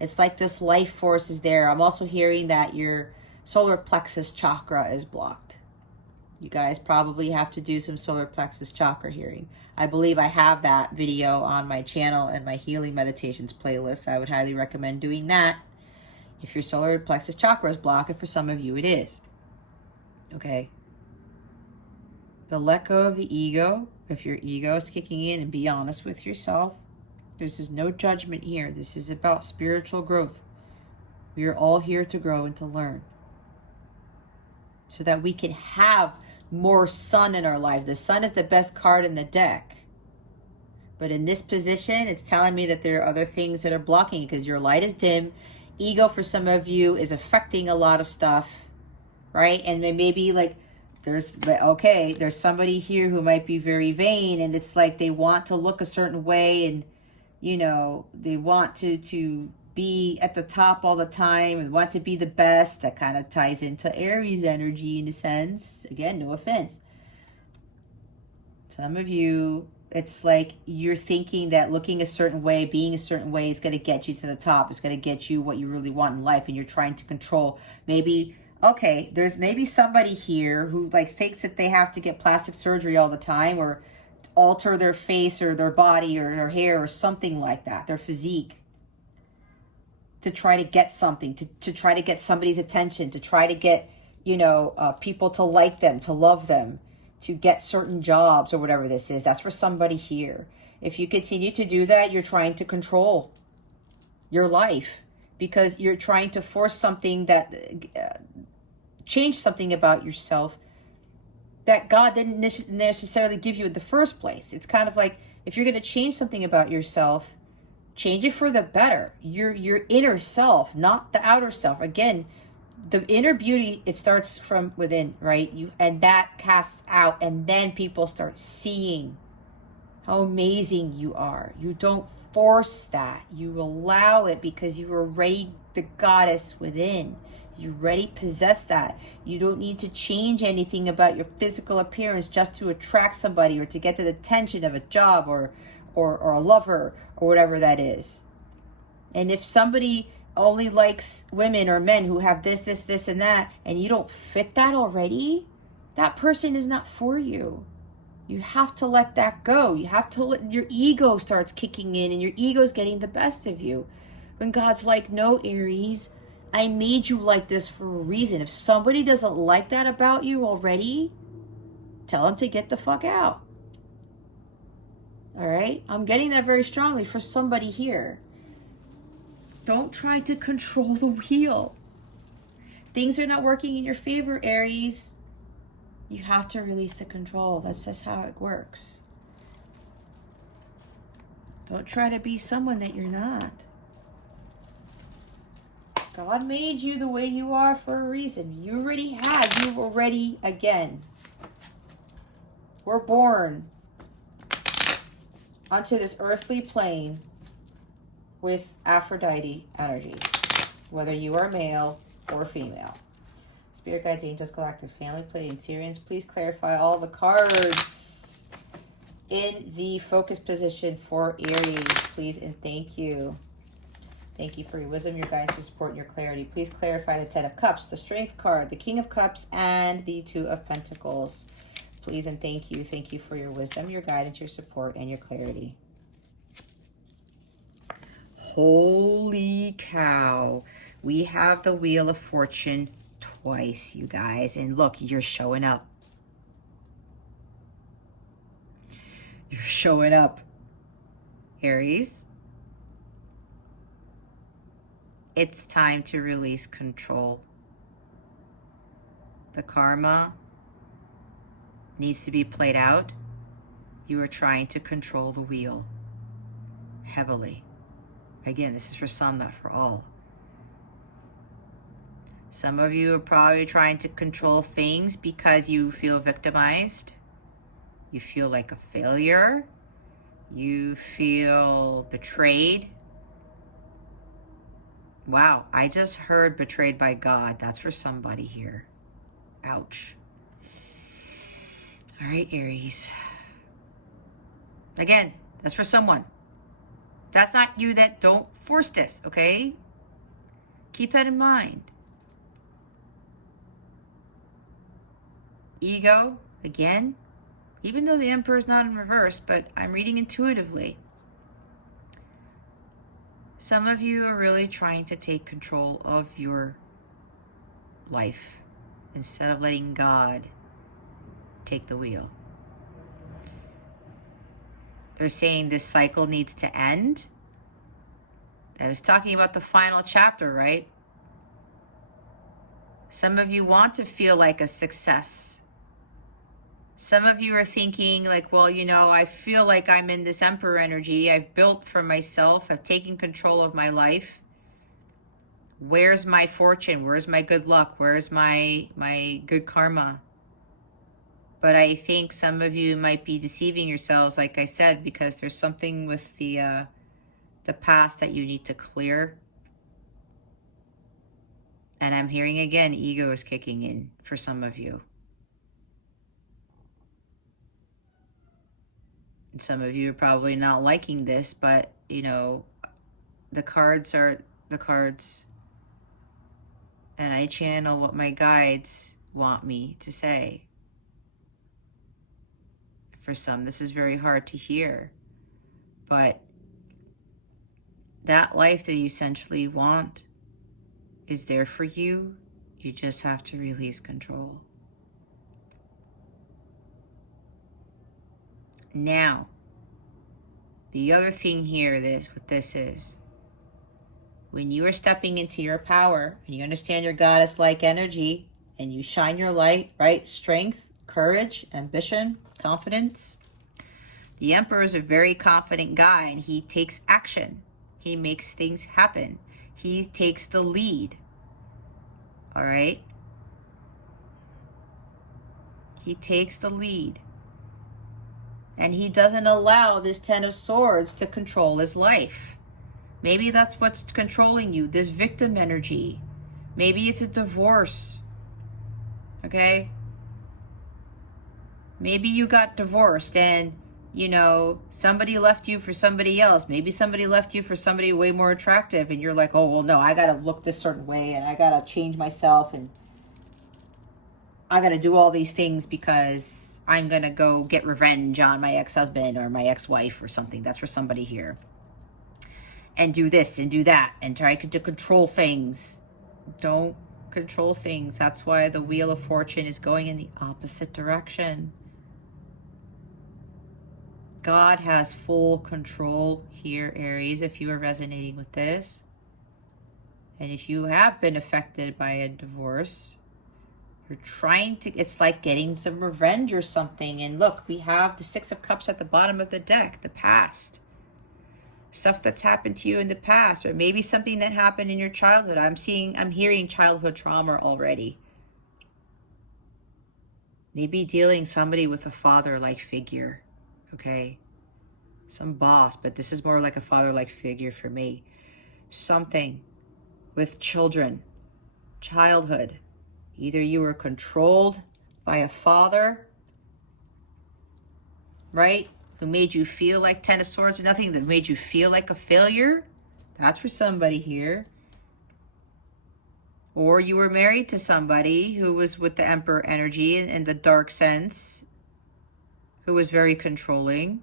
It's like this life force is there. I'm also hearing that your solar plexus chakra is blocked. You guys probably have to do some solar plexus chakra healing. I believe I have that video on my channel and my healing meditations playlist. I would highly recommend doing that if your solar plexus chakra is blocked, and for some of you it is. Okay? But let go of the ego. If your ego is kicking in, and be honest with yourself. This is no judgment here. This is about spiritual growth. We are all here to grow and to learn, so that we can have more sun in our lives. The sun is the best card in the deck. But in this position, it's telling me that there are other things that are blocking it, because your light is dim. Ego, for some of you, is affecting a lot of stuff, right? And maybe like there's somebody here who might be very vain, and it's like they want to look a certain way, and you know, they want to be at the top all the time and want to be the best. That kind of ties into Aries energy in a sense. Again, no offense. Some of you, it's like you're thinking that looking a certain way, being a certain way is going to get you to the top. It's going to get you what you really want in life, and you're trying to control. Maybe, okay, there's maybe somebody here who like thinks that they have to get plastic surgery all the time, or alter their face or their body or their hair or something like that, their physique, to try to get something, to try to get somebody's attention, to try to get, you know, people to like them, to love them, to get certain jobs or whatever this is. That's for somebody here. If you continue to do that, you're trying to control your life, because you're trying to force something that, change something about yourself that God didn't necessarily give you in the first place. It's kind of like, if you're going to change something about yourself, change it for the better. Your inner self, not the outer self. Again, the inner beauty, it starts from within, right? And that casts out, and then people start seeing how amazing you are. You don't force that. You allow it, because you are already the goddess within. You already possess that. You don't need to change anything about your physical appearance just to attract somebody, or to get the attention of a job or a lover or whatever that is. And if somebody only likes women or men who have this, and that, and you don't fit that already, that person is not for you. You have to let that go. You have to let your ego starts kicking in, and your ego's getting the best of you. When God's like, no, Aries, I made you like this for a reason. If somebody doesn't like that about you already, tell them to get the fuck out. All right? I'm getting that very strongly for somebody here. Don't try to control the wheel. Things are not working in your favor, Aries. You have to release the control. That's just how it works. Don't try to be someone that you're not. God made you the way you are for a reason. You already, again, we're born onto this earthly plane with Aphrodite energy, whether you are male or female. Spirit guides, angels, galactic family, Pleiadian, Sirians, please clarify all the cards in the focus position for Aries, please, and thank you. Thank you for your wisdom, your guidance, your support, and your clarity. Please clarify the Ten of Cups, the Strength card, the King of Cups, and the Two of Pentacles. Please and thank you. Thank you for your wisdom, your guidance, your support, and your clarity. Holy cow. We have the Wheel of Fortune twice, you guys. And look, you're showing up. You're showing up, Aries. It's time to release control. The karma needs to be played out. You are trying to control the wheel heavily. Again, this is for some, not for all. Some of you are probably trying to control things because you feel victimized. You feel like a failure. You feel betrayed. Wow, I just heard betrayed by God. That's for somebody here. Ouch. All right, Aries. Again, that's for someone. That's not you. That don't force this, okay? Keep that in mind. ego, again, even though the Emperor is not in reverse, but I'm reading intuitively. Some of you are really trying to take control of your life instead of letting God take the wheel. They're saying this cycle needs to end. I was talking about the final chapter, right? Some of you want to feel like a success. Some of you are thinking like, well, you know, I feel like I'm in this Emperor energy. I've built for myself. I've taken control of my life. Where's my fortune? Where's my good luck? Where's my good karma? But I think some of you might be deceiving yourselves, like I said, because there's something with the past that you need to clear. And I'm hearing again, ego is kicking in for some of you. And some of you are probably not liking this, but, you know, the cards are the cards. And I channel what my guides want me to say. For some, this is very hard to hear. But that life that you essentially want is there for you. You just have to release control. Now, the other thing here with this is, when you are stepping into your power and you understand your goddess-like energy and you shine your light, right? Strength, courage, ambition, confidence. The Emperor is a very confident guy and he takes action. He makes things happen. He takes the lead. All right? He takes the lead. And he doesn't allow this Ten of Swords to control his life. Maybe that's what's controlling you, this victim energy. Maybe it's a divorce. Okay? Maybe you got divorced and, you know, somebody left you for somebody else. Maybe somebody left you for somebody way more attractive and you're like, oh, well, no, I got to look this certain way and I got to change myself and I got to do all these things because I'm going to go get revenge on my ex-husband or my ex-wife or something. That's for somebody here. And do this and do that and try to control things. Don't control things. That's why the Wheel of Fortune is going in the opposite direction. God has full control here, Aries, if you are resonating with this. And if you have been affected by a divorce, you're trying to, it's like getting some revenge or something. And look, we have the Six of Cups at the bottom of the deck, the past. Stuff that's happened to you in the past, or maybe something that happened in your childhood. I'm hearing childhood trauma already. Maybe dealing somebody with a father-like figure, okay? Some boss, but this is more like a father-like figure for me. Something with children, childhood. Either you were controlled by a father, right? Who made you feel like Ten of Swords or nothing, that made you feel like a failure. That's for somebody here. Or you were married to somebody who was with the Emperor energy in the dark sense, who was very controlling.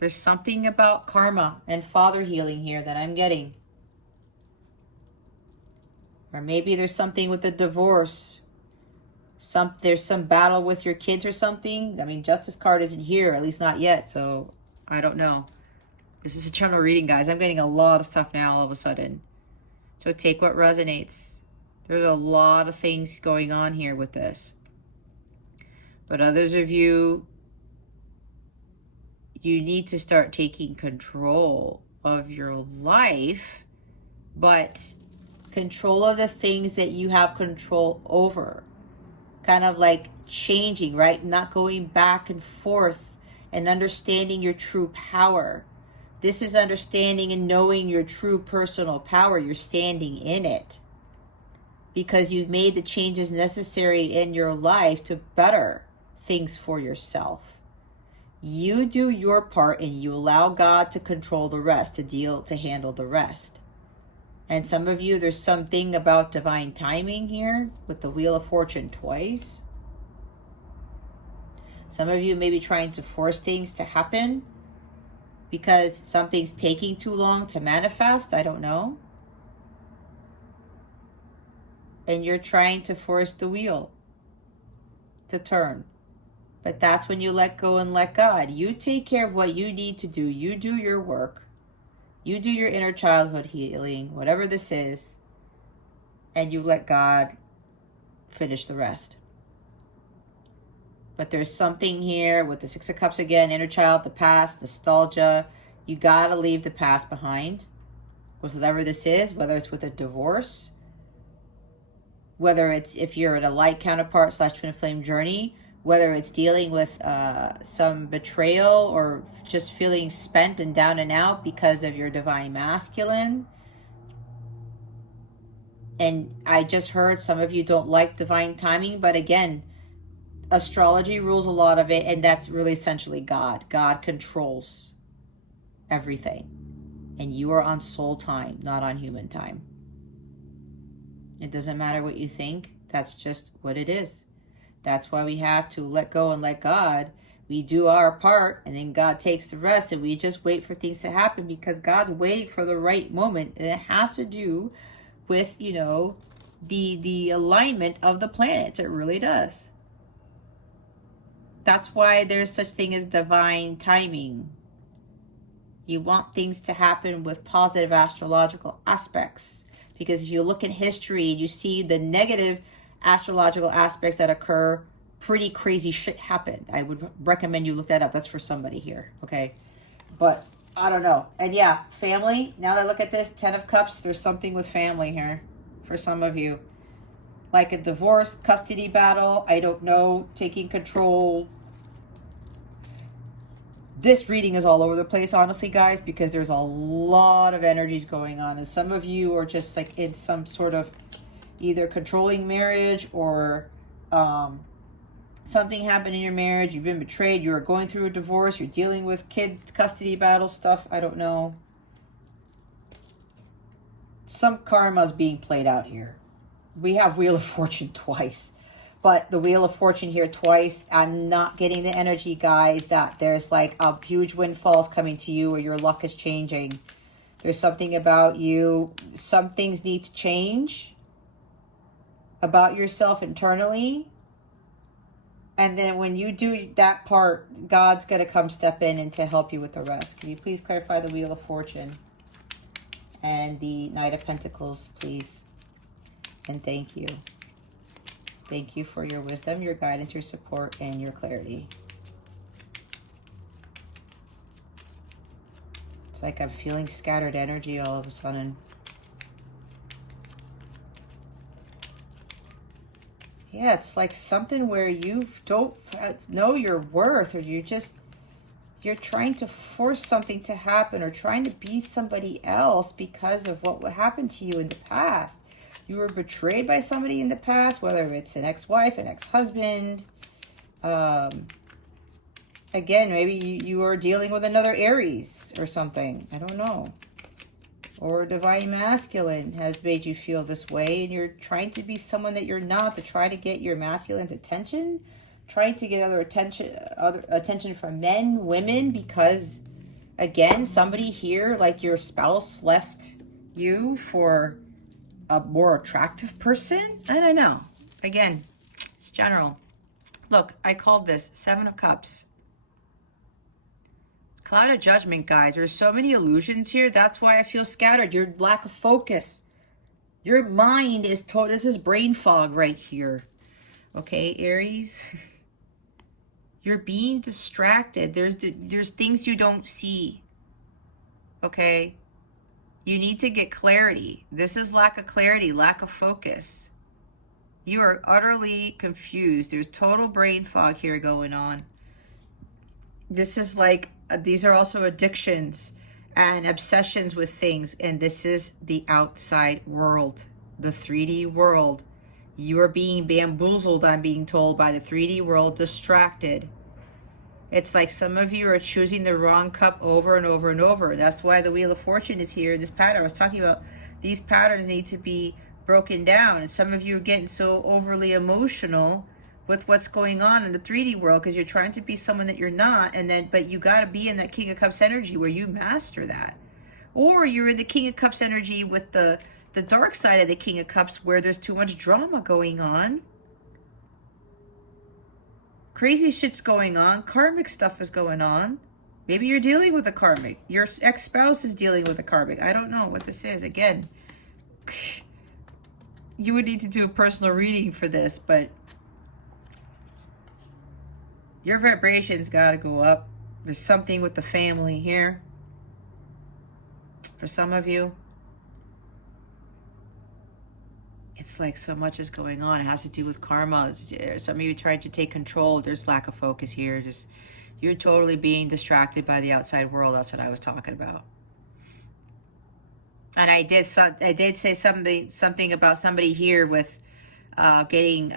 There's something about karma and father healing here that I'm getting. Or maybe there's something with the divorce. There's some battle with your kids or something. I mean, Justice card isn't here, at least not yet, so I don't know. This is a general reading, guys. I'm getting a lot of stuff now all of a sudden. So take what resonates. There's a lot of things going on here with this. But others of you, you need to start taking control of your life, but control of the things that you have control over. Kind of like changing, right? Not going back and forth and understanding your true power. This is understanding and knowing your true personal power. You're standing in it because you've made the changes necessary in your life to better things for yourself. You do your part and you allow God to control the rest, to handle the rest. And some of you, there's something about divine timing here with the Wheel of Fortune twice. Some of you may be trying to force things to happen because something's taking too long to manifest. I don't know. And you're trying to force the wheel to turn. But that's when you let go and let God. You take care of what you need to do. You do your work. You do your inner childhood healing, whatever this is, and you let God finish the rest. But there's something here with the Six of Cups again, inner child, the past, nostalgia. You got to leave the past behind with whatever this is, whether it's with a divorce, whether it's if you're in a light counterpart / twin flame journey, whether it's dealing with some betrayal or just feeling spent and down and out because of your divine masculine. And I just heard some of you don't like divine timing, but again, astrology rules a lot of it, and that's really essentially God. God controls everything. And you are on soul time, not on human time. It doesn't matter what you think. That's just what it is. That's why we have to let go and let God. We do our part, and then God takes the rest, and we just wait for things to happen because God's waiting for the right moment. And it has to do with, you know, the alignment of the planets. It really does. That's why there's such thing as divine timing. You want things to happen with positive astrological aspects. Because if you look in history and you see the negative astrological aspects that occur, pretty crazy shit happened. I would recommend you look that up. That's for somebody here, okay? But I don't know. And yeah, family. Now that I look at this, 10 of Cups, there's something with family here for some of you. Like a divorce, custody battle, I don't know, taking control. This reading is all over the place, honestly, guys, because there's a lot of energies going on. And some of you are just like in some sort of either controlling marriage or something happened in your marriage. You've been betrayed. You're going through a divorce. You're dealing with kids, custody battle stuff. I don't know. Some karma is being played out here. We have Wheel of Fortune twice. But the Wheel of Fortune here twice, I'm not getting the energy, guys, that there's like a huge windfalls coming to you or your luck is changing. There's something about you. Some things need to change about yourself internally. And then when you do that part, God's going to come step in and to help you with the rest. Can you please clarify the Wheel of Fortune and the Knight of Pentacles, please? And thank you. Thank you for your wisdom, your guidance, your support, and your clarity. It's like I'm feeling scattered energy all of a sudden. Yeah, it's like something where you don't know your worth, or you're trying to force something to happen or trying to be somebody else because of what happened to you in the past. You were betrayed by somebody in the past, whether it's an ex-wife, an ex-husband. Again, maybe you are dealing with another Aries or something. I don't know. Or divine masculine has made you feel this way, and you're trying to be someone that you're not to try to get your masculine's attention, trying to get other attention from men, women, because again, somebody here, like your spouse, left you for a more attractive person. I don't know. Again, it's general. Look, I called this 7 of Cups. Cloud of Judgment, guys. There's so many illusions here. That's why I feel scattered. Your lack of focus. Your mind is total. This is brain fog right here. Okay, Aries. You're being distracted. There's things you don't see. Okay? You need to get clarity. This is lack of clarity, lack of focus. You are utterly confused. There's total brain fog here going on. This is like, these are also addictions and obsessions with things. And this is the outside world, the 3D world. You are being bamboozled, I'm being told, by the 3D world, distracted. It's like some of you are choosing the wrong cup over and over and over. That's why the Wheel of Fortune is here. This pattern, I was talking about, these patterns need to be broken down. And some of you are getting so overly emotional with what's going on in the 3D world because you're trying to be someone that you're not. And then, but you got to be in that King of Cups energy where you master that. Or you're in the King of Cups energy with the dark side of the King of Cups where there's too much drama going on. Crazy shit's going on. Karmic stuff is going on. Maybe you're dealing with a karmic. Your ex-spouse is dealing with a karmic. I don't know what this is. Again, you would need to do a personal reading for this, but your vibration's got to go up. There's something with the family here. For some of you, it's like so much is going on. It has to do with karma. Some of you tried to take control. There's lack of focus here. Just you're totally being distracted by the outside world. That's what I was talking about. And I did say something about somebody here with getting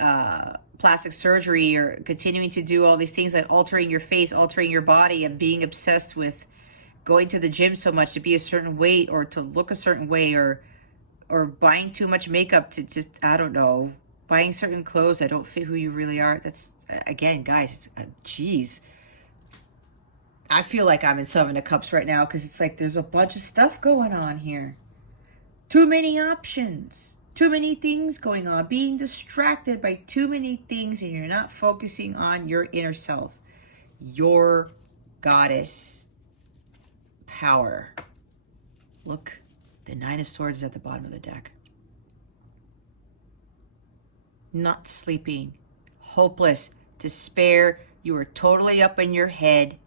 plastic surgery or continuing to do all these things like altering your face, altering your body, and being obsessed with going to the gym so much to be a certain weight or to look a certain way, or buying too much makeup to just, I don't know, buying certain clothes that don't fit who you really are. That's, again, guys, it's, geez. I feel like I'm in Seven of Cups right now because it's like there's a bunch of stuff going on here. Too many options. Too many things going on. Being distracted by too many things and you're not focusing on your inner self. Your goddess power. Look. The Nine of Swords is at the bottom of the deck. Not sleeping. Hopeless. Despair. You are totally up in your head.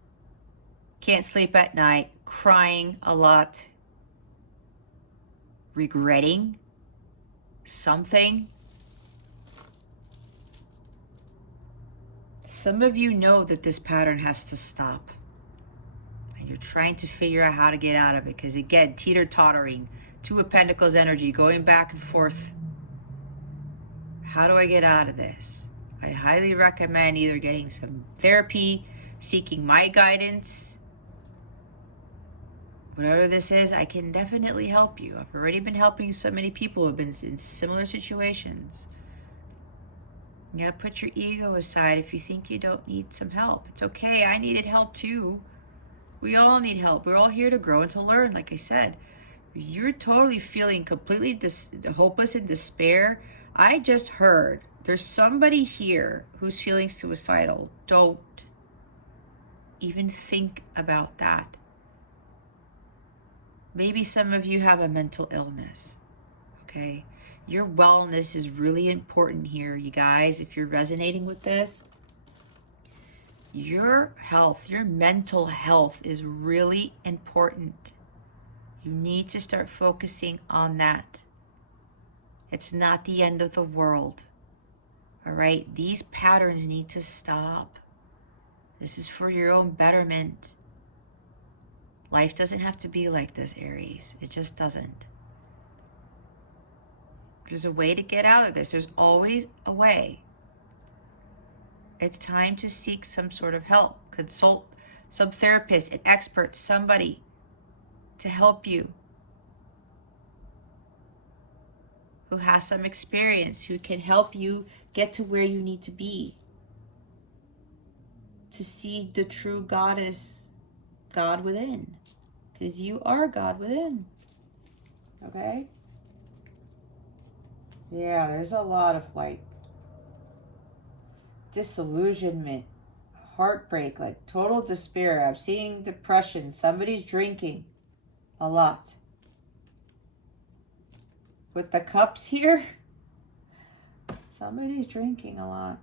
Can't sleep at night. Crying a lot. Regretting something. Some of you know that this pattern has to stop. And you're trying to figure out how to get out of it. Because again, teeter-tottering. Two of Pentacles energy. Going back and forth. How do I get out of this? I highly recommend either getting some therapy, seeking my guidance. Whatever this is, I can definitely help you. I've already been helping so many people who have been in similar situations. You gotta put your ego aside if you think you don't need some help. It's okay. I needed help too. We all need help. We're all here to grow and to learn, like I said. You're totally feeling completely hopeless and despair. I just heard there's somebody here who's feeling suicidal. Don't even think about that. Maybe some of you have a mental illness, okay? Your wellness is really important here, you guys. If you're resonating with this, your health, your mental health is really important. You need to start focusing on that. It's not the end of the world. All right? These patterns need to stop. This is for your own betterment. Life doesn't have to be like this, Aries. It just doesn't. There's a way to get out of this. There's always a way. It's time to seek some sort of help. Consult some therapist, an expert, somebody to help you who has some experience, who can help you get to where you need to be. To see the true goddess, God within. Because you are God within. Okay? Yeah, there's a lot of like disillusionment, heartbreak, like total despair. I'm seeing depression. Somebody's drinking a lot. With the cups here, somebody's drinking a lot.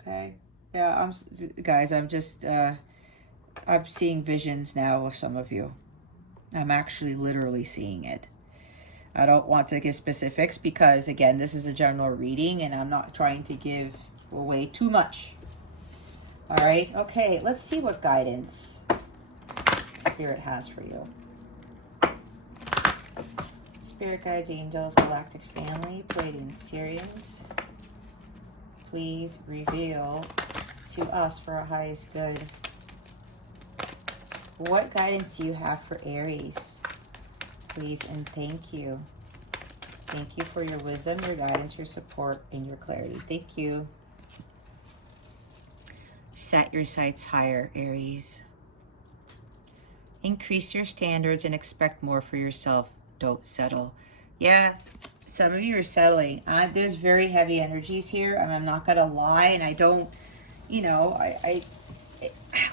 Okay. Yeah, I'm seeing visions now of some of you. I'm actually literally seeing it. I don't want to give specifics because, again, this is a general reading and I'm not trying to give away too much. All right. Okay, let's see what guidance Spirit has for you. Spirit guides, angels, galactic family, Pleiadian Sirians. please reveal to us for our highest good. What guidance do you have for Aries? Please and thank you. Thank you for your wisdom, your guidance, your support, and your clarity. Thank you. Set your sights higher, Aries. Increase your standards and expect more for yourself. Don't settle. Yeah, some of you are settling. There's very heavy energies here, and I'm not going to lie, and I don't, you know,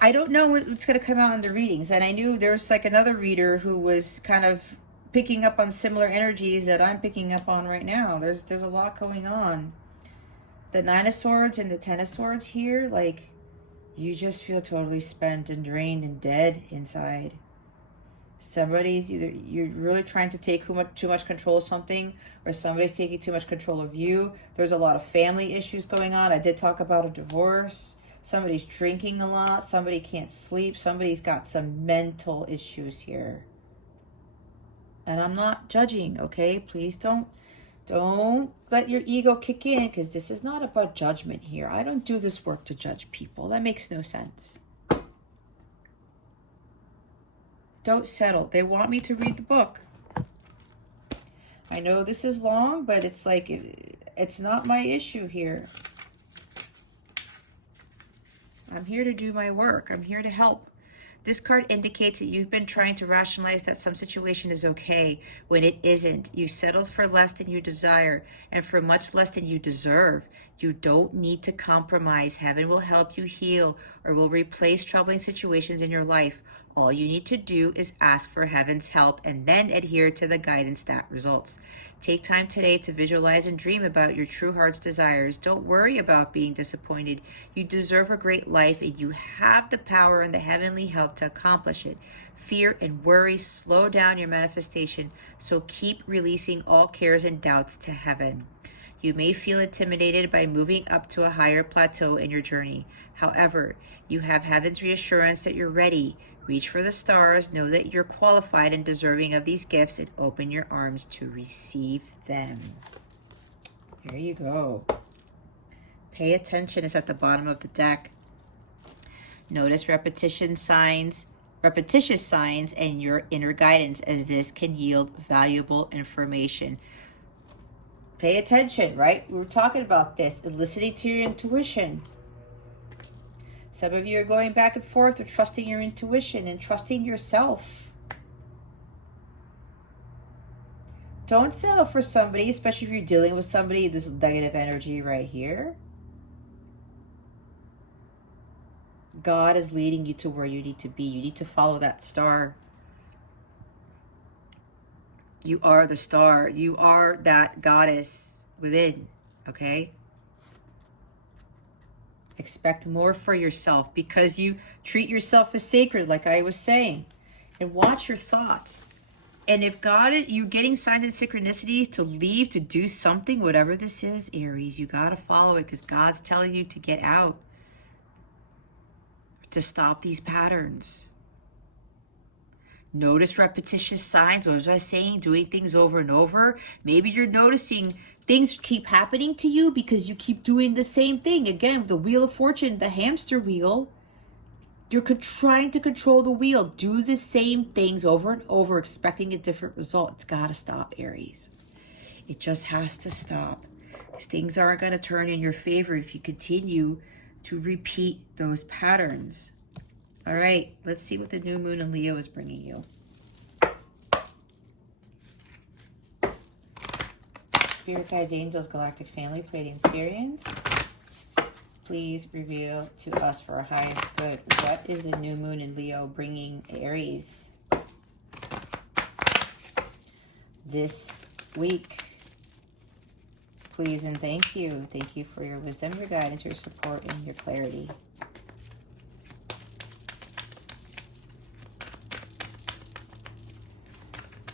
I don't know what's going to come out in the readings. And I knew there's like another reader who was kind of picking up on similar energies that I'm picking up on right now. There's a lot going on. The Nine of Swords and the Ten of Swords here, like, you just feel totally spent and drained and dead inside. Somebody's either, you're really trying to take too much control of something, or somebody's taking too much control of you. There's a lot of family issues going on. I did talk about a divorce. Somebody's drinking a lot. Somebody can't sleep. Somebody's got some mental issues here. And I'm not judging, okay? Please don't let your ego kick in, because this is not about judgment here. I don't do this work to judge people. That makes no sense. Don't settle. They want me to read the book. I know this is long, but it's like, it's not my issue here. I'm here to do my work. I'm here to help. This card indicates that you've been trying to rationalize that some situation is okay when it isn't. You settled for less than you desire and for much less than you deserve. You don't need to compromise. Heaven will help you heal or will replace troubling situations in your life. All you need to do is ask for heaven's help and then adhere to the guidance that results. Take time today to visualize and dream about your true heart's desires. Don't worry about being disappointed. You deserve a great life and you have the power and the heavenly help to accomplish it. Fear and worry slow down your manifestation, so keep releasing all cares and doubts to heaven. You may feel intimidated by moving up to a higher plateau in your journey. However, you have heaven's reassurance that you're ready. Reach for the stars, know that you're qualified and deserving of these gifts, and open your arms to receive them. There you go. Pay attention is at the bottom of the deck. Notice repetitious signs and your inner guidance, as this can yield valuable information. Pay attention, right? We were talking about this, listening to your intuition. Some of you are going back and forth with trusting your intuition and trusting yourself. Don't settle for somebody, especially if you're dealing with somebody, this negative energy right here. God is leading you to where you need to be. You need to follow that star. You are the star. You are that goddess within, okay? Expect more for yourself because you treat yourself as sacred, like I was saying. And watch your thoughts. And if God, you're getting signs and synchronicities to leave, to do something, whatever this is, Aries, you got to follow it because God's telling you to get out, to stop these patterns. Notice repetitious signs. What was I saying? Doing things over and over. Maybe you're noticing things keep happening to you because you keep doing the same thing. Again, the Wheel of Fortune, the hamster wheel. You're trying to control the wheel. Do the same things over and over, expecting a different result. It's got to stop, Aries. It just has to stop. Because things aren't going to turn in your favor if you continue to repeat those patterns. All right, let's see what the new moon in Leo is bringing you. Spirit guides, angels, galactic family, Pleiadian Sirians, please reveal to us for our highest good. What is the new moon in Leo bringing Aries this week? Please and thank you. Thank you for your wisdom, your guidance, your support, and your clarity.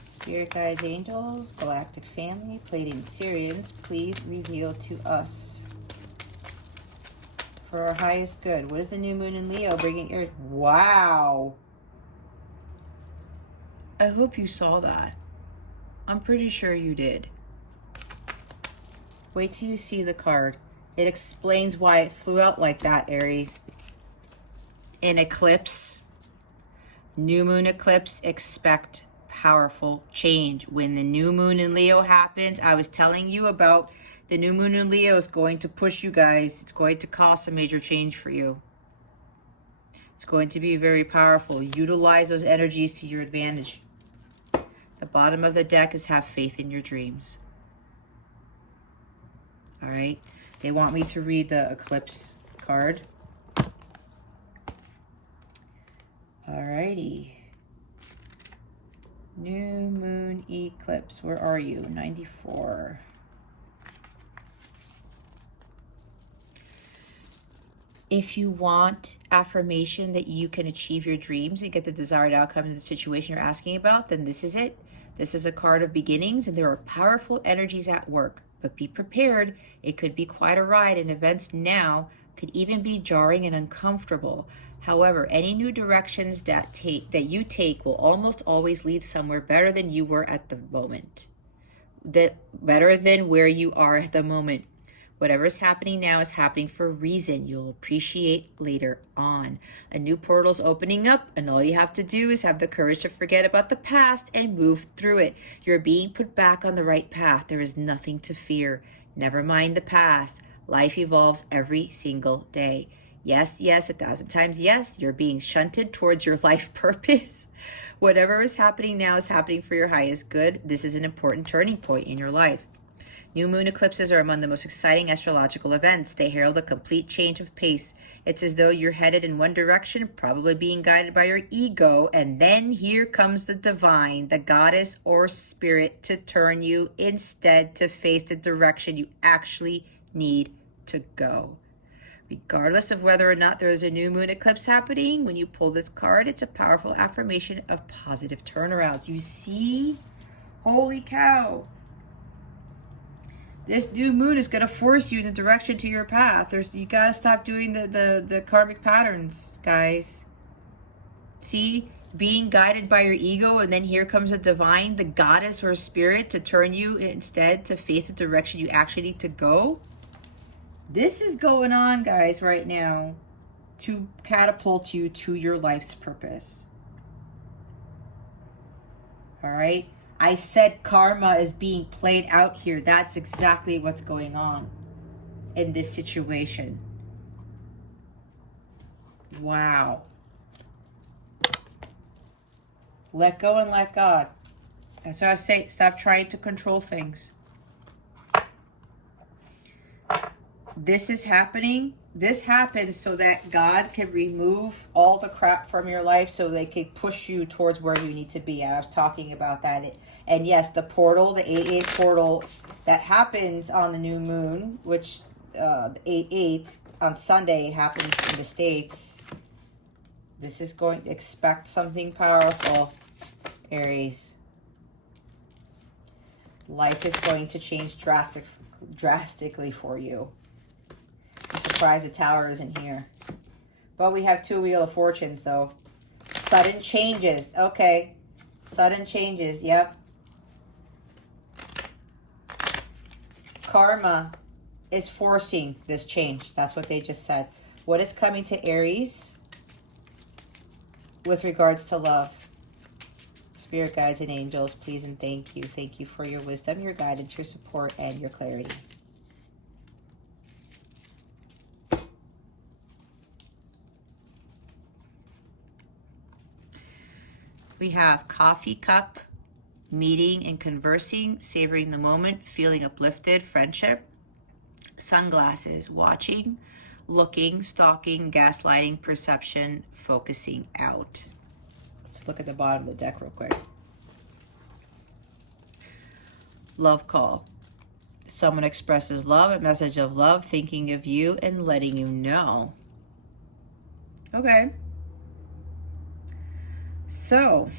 Spirit guides, angels, galactic family, Pleiadian Sirians, please reveal to us for our highest good. What is the new moon in Leo bringing Aries? Wow. I hope you saw that. I'm pretty sure you did. Wait till you see the card. It explains why it flew out like that, Aries. In eclipse, new moon eclipse, expect powerful change. When the new moon in Leo happens, I was telling you about the new moon in Leo is going to push you guys. It's going to cause some major change for you. It's going to be very powerful. Utilize those energies to your advantage. The bottom of the deck is have faith in your dreams. All right. They want me to read the eclipse card. All righty. New moon eclipse. Where are you? 94. If you want affirmation that you can achieve your dreams and get the desired outcome in the situation you're asking about, then this is it. This is a card of beginnings, and there are powerful energies at work. But be prepared. It could be quite a ride, and events now could even be jarring and uncomfortable. However, any new directions that you take will almost always lead somewhere better than you were at the moment. Better than where you are at the moment. Whatever is happening now is happening for a reason you'll appreciate later on. A new portal's opening up, and all you have to do is have the courage to forget about the past and move through it. You're being put back on the right path. There is nothing to fear. Never mind the past. Life evolves every single day. Yes, yes, 1,000 times yes, you're being shunted towards your life purpose. Whatever is happening now is happening for your highest good. This is an important turning point in your life. New moon eclipses are among the most exciting astrological events. They herald a complete change of pace. It's as though you're headed in one direction, probably being guided by your ego, and then here comes the divine, the goddess or spirit, to turn you instead to face the direction you actually need to go. Regardless of whether or not there is a new moon eclipse happening, when you pull this card, it's a powerful affirmation of positive turnarounds. You see? Holy cow. This new moon is going to force you in the direction to your path. You got to stop doing the karmic patterns, guys. See? Being guided by your ego, and then here comes a divine, the goddess or spirit, to turn you instead to face the direction you actually need to go. This is going on, guys, right now to catapult you to your life's purpose. All right? I said karma is being played out here. That's exactly what's going on in this situation. Wow. Let go and let God. That's what I say. Stop trying to control things. This is happening. This happens so that God can remove all the crap from your life so they can push you towards where you need to be. I was talking about that. And yes, the portal, the 8-8 portal that happens on the new moon, which the 8-8 on Sunday happens in the States. This is going to expect something powerful, Aries. Life is going to change drastically for you. I'm surprised the tower isn't here. But we have 2 Wheel of Fortunes, though. Sudden changes. Okay. Sudden changes. Yep. Karma is forcing this change. That's what they just said. What is coming to Aries with regards to love? Spirit guides and angels, please and thank you. Thank you for your wisdom, your guidance, your support, and your clarity. We have coffee cup, meeting and conversing, savoring the moment, feeling uplifted, friendship. Sunglasses, watching, looking, stalking, gaslighting, perception, focusing out. Let's look at the bottom of the deck real quick. Love call. Someone expresses love, a message of love, thinking of you and letting you know. Okay. So,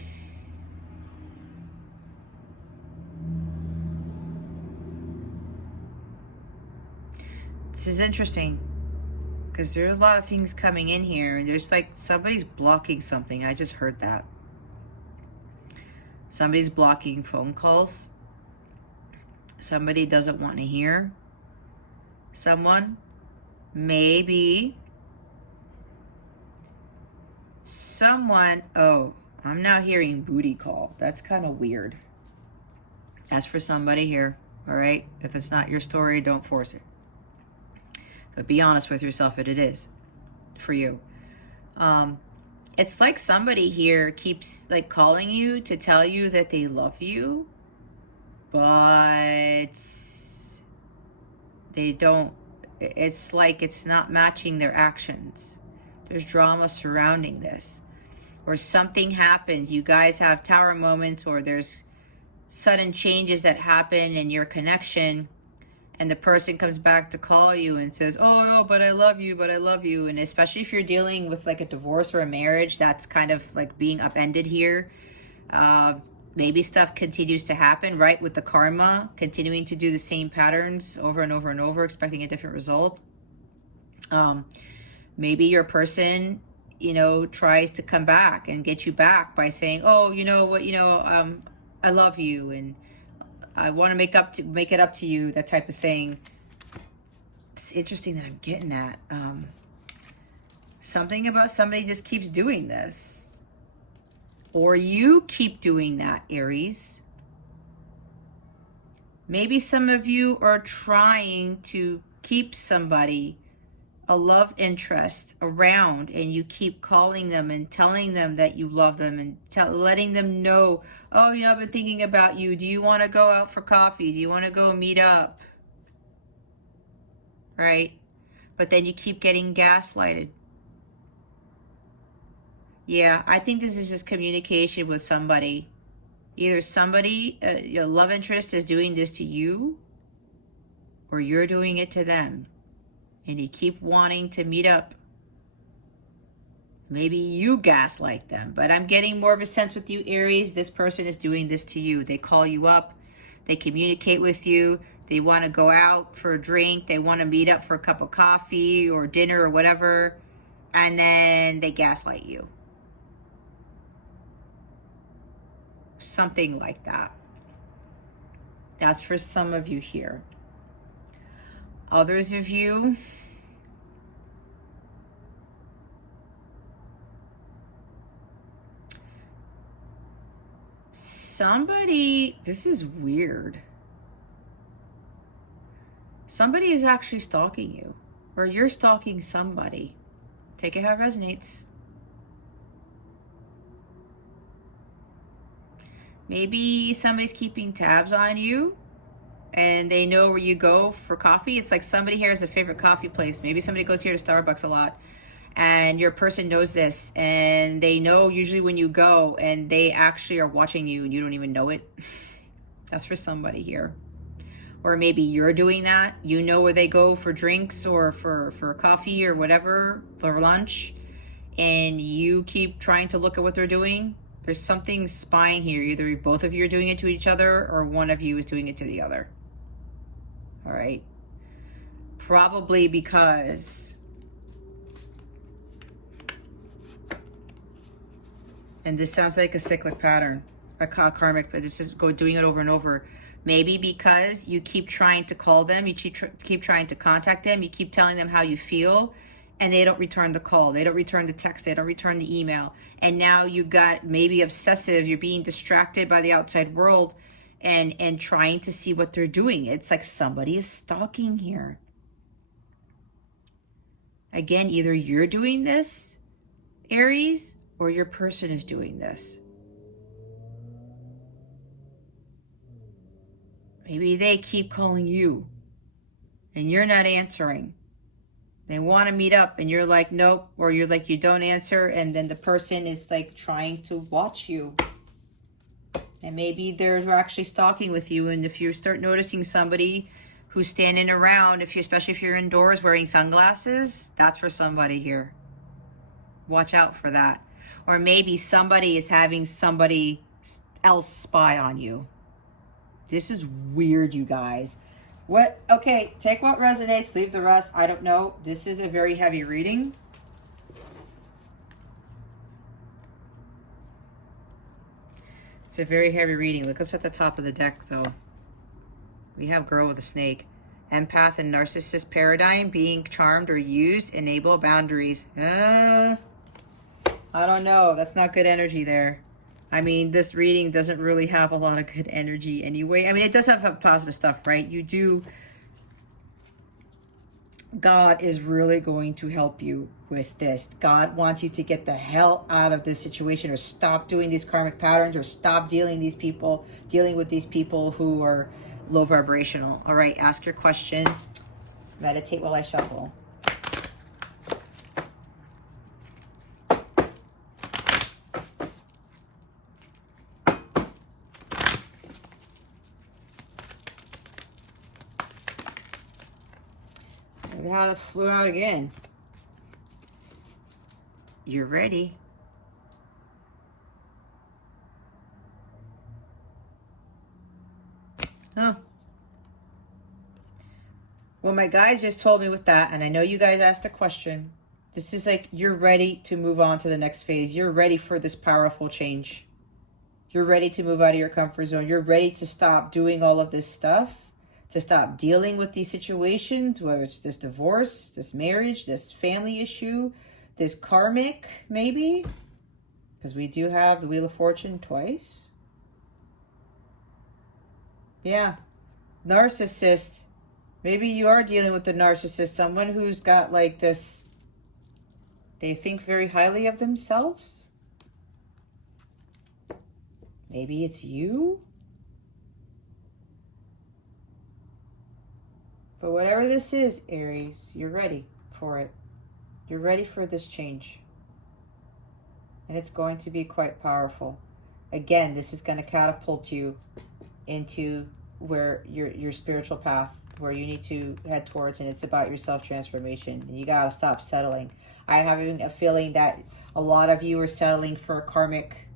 this is interesting because there's a lot of things coming in here, and there's like somebody's blocking something. I just heard that. Somebody's blocking phone calls. Somebody doesn't want to hear someone. maybe someone, oh, I'm now hearing booty call. That's kind of weird. That's for somebody here, all right? If it's not your story, don't force it. But be honest with yourself that it is for you. It's like somebody here keeps like calling you to tell you that they love you, but they don't, it's like it's not matching their actions. There's drama surrounding this. Or something happens, you guys have tower moments, or there's sudden changes that happen in your connection, and the person comes back to call you and says, oh no, but I love you, but I love you. And especially if you're dealing with like a divorce or a marriage, that's kind of like being upended here. Maybe stuff continues to happen, right? With the karma, continuing to do the same patterns over and over and over, expecting a different result. Maybe your person, you know, tries to come back and get you back by saying, oh, you know what, I love you and I want to make it up to you, that type of thing. It's interesting that I'm getting that. Something about somebody just keeps doing this. Or you keep doing that, Aries. Maybe some of you are trying to keep somebody, a love interest, around, and you keep calling them and telling them that you love them and letting them know, oh, you know, I've been thinking about you. Do you want to go out for coffee? Do you want to go meet up? Right? But then you keep getting gaslighted. Yeah, I think this is just communication with somebody. Either somebody, your love interest is doing this to you, or you're doing it to them. And you keep wanting to meet up. Maybe you gaslight them, but I'm getting more of a sense with you, Aries. This person is doing this to you. They call you up, they communicate with you, they want to go out for a drink, they want to meet up for a cup of coffee or dinner or whatever, and then they gaslight you. Something like that. That's for some of you here. Others of you, somebody, this is weird. Somebody is actually stalking you, or you're stalking somebody. Take it how it resonates. Maybe somebody's keeping tabs on you and they know where you go for coffee. It's like somebody here has a favorite coffee place. Maybe somebody goes here to Starbucks a lot and your person knows this and they know usually when you go, and they actually are watching you and you don't even know it. That's for somebody here. Or maybe you're doing that. You know where they go for drinks or for coffee or whatever, for lunch, and you keep trying to look at what they're doing. There's something spying here. Either both of you are doing it to each other or one of you is doing it to the other. All right. Probably because, and this sounds like a cyclic pattern, a karmic, but this is doing it over and over. Maybe because you keep trying to call them, you keep trying to contact them, you keep telling them how you feel, and they don't return the call, they don't return the text, they don't return the email. And now you got maybe obsessive, you're being distracted by the outside world and trying to see what they're doing. It's like somebody is stalking here. Again, either you're doing this, Aries, or your person is doing this. Maybe they keep calling you and you're not answering. They want to meet up and you're like, nope, or you're like, you don't answer, and then the person is like trying to watch you. And maybe they're actually stalking with you. And if you start noticing somebody who's standing around, especially if you're indoors wearing sunglasses, that's for somebody here. Watch out for that. Or maybe somebody is having somebody else spy on you. This is weird, you guys. What? Okay, take what resonates, leave the rest. I don't know. This is a very heavy reading. It's a very heavy reading. Look what's at the top of the deck, though. We have Girl with a Snake. Empath and narcissist paradigm, being charmed or used, enable boundaries. I don't know. That's not good energy there. I mean, this reading doesn't really have a lot of good energy anyway. I mean, it does have positive stuff, right? You do. God is really going to help you with this. God wants you to get the hell out of this situation, or stop doing these karmic patterns, or stop dealing with these people who are low vibrational. All right, ask your question. Meditate while I shuffle. Look how it flew out again. You're ready. Oh. Well, my guys just told me with that, and I know you guys asked a question. This is like, you're ready to move on to the next phase. You're ready for this powerful change. You're ready to move out of your comfort zone. You're ready to stop doing all of this stuff, to stop dealing with these situations, whether it's this divorce, this marriage, this family issue, this karmic, maybe, because we do have the Wheel of Fortune twice. Yeah. Narcissist. Maybe you are dealing with the narcissist, someone who's got like this, they think very highly of themselves. Maybe it's you. But whatever this is, Aries, you're ready for it. You're ready for this change. And it's going to be quite powerful. Again, this is going to catapult you into where your spiritual path, where you need to head towards, and it's about your self-transformation. And you got to stop settling. I have a feeling that a lot of you are settling for karmic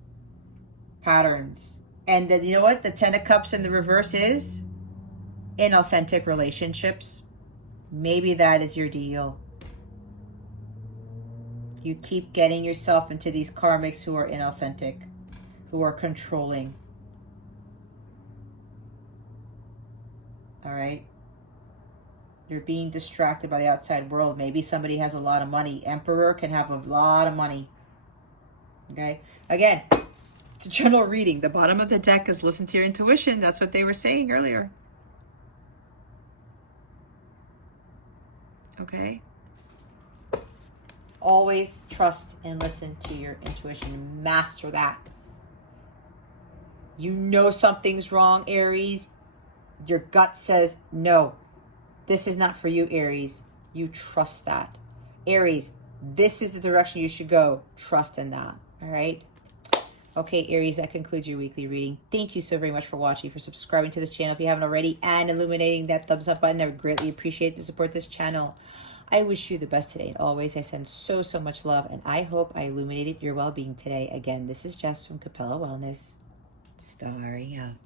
patterns. And then, you know what? The Ten of Cups in the reverse is inauthentic relationships. Maybe that is your deal. You keep getting yourself into these karmics who are inauthentic, who are controlling. All right? You're being distracted by the outside world. Maybe somebody has a lot of money. Emperor can have a lot of money. Okay? Again, it's a general reading. The bottom of the deck is listen to your intuition. That's what they were saying earlier. Okay? Always trust and listen to your intuition. Master that. You know something's wrong, Aries. Your gut says, no, this is not for you, Aries. You trust that. Aries, this is the direction you should go. Trust in that. All right? Okay, Aries, that concludes your weekly reading. Thank you so very much for watching, for subscribing to this channel if you haven't already, and illuminating that thumbs up button. I would greatly appreciate to support this channel. I wish you the best today, and always I send so much love, and I hope I illuminated your well-being today. Again, this is Jess from Capella Wellness, starring out.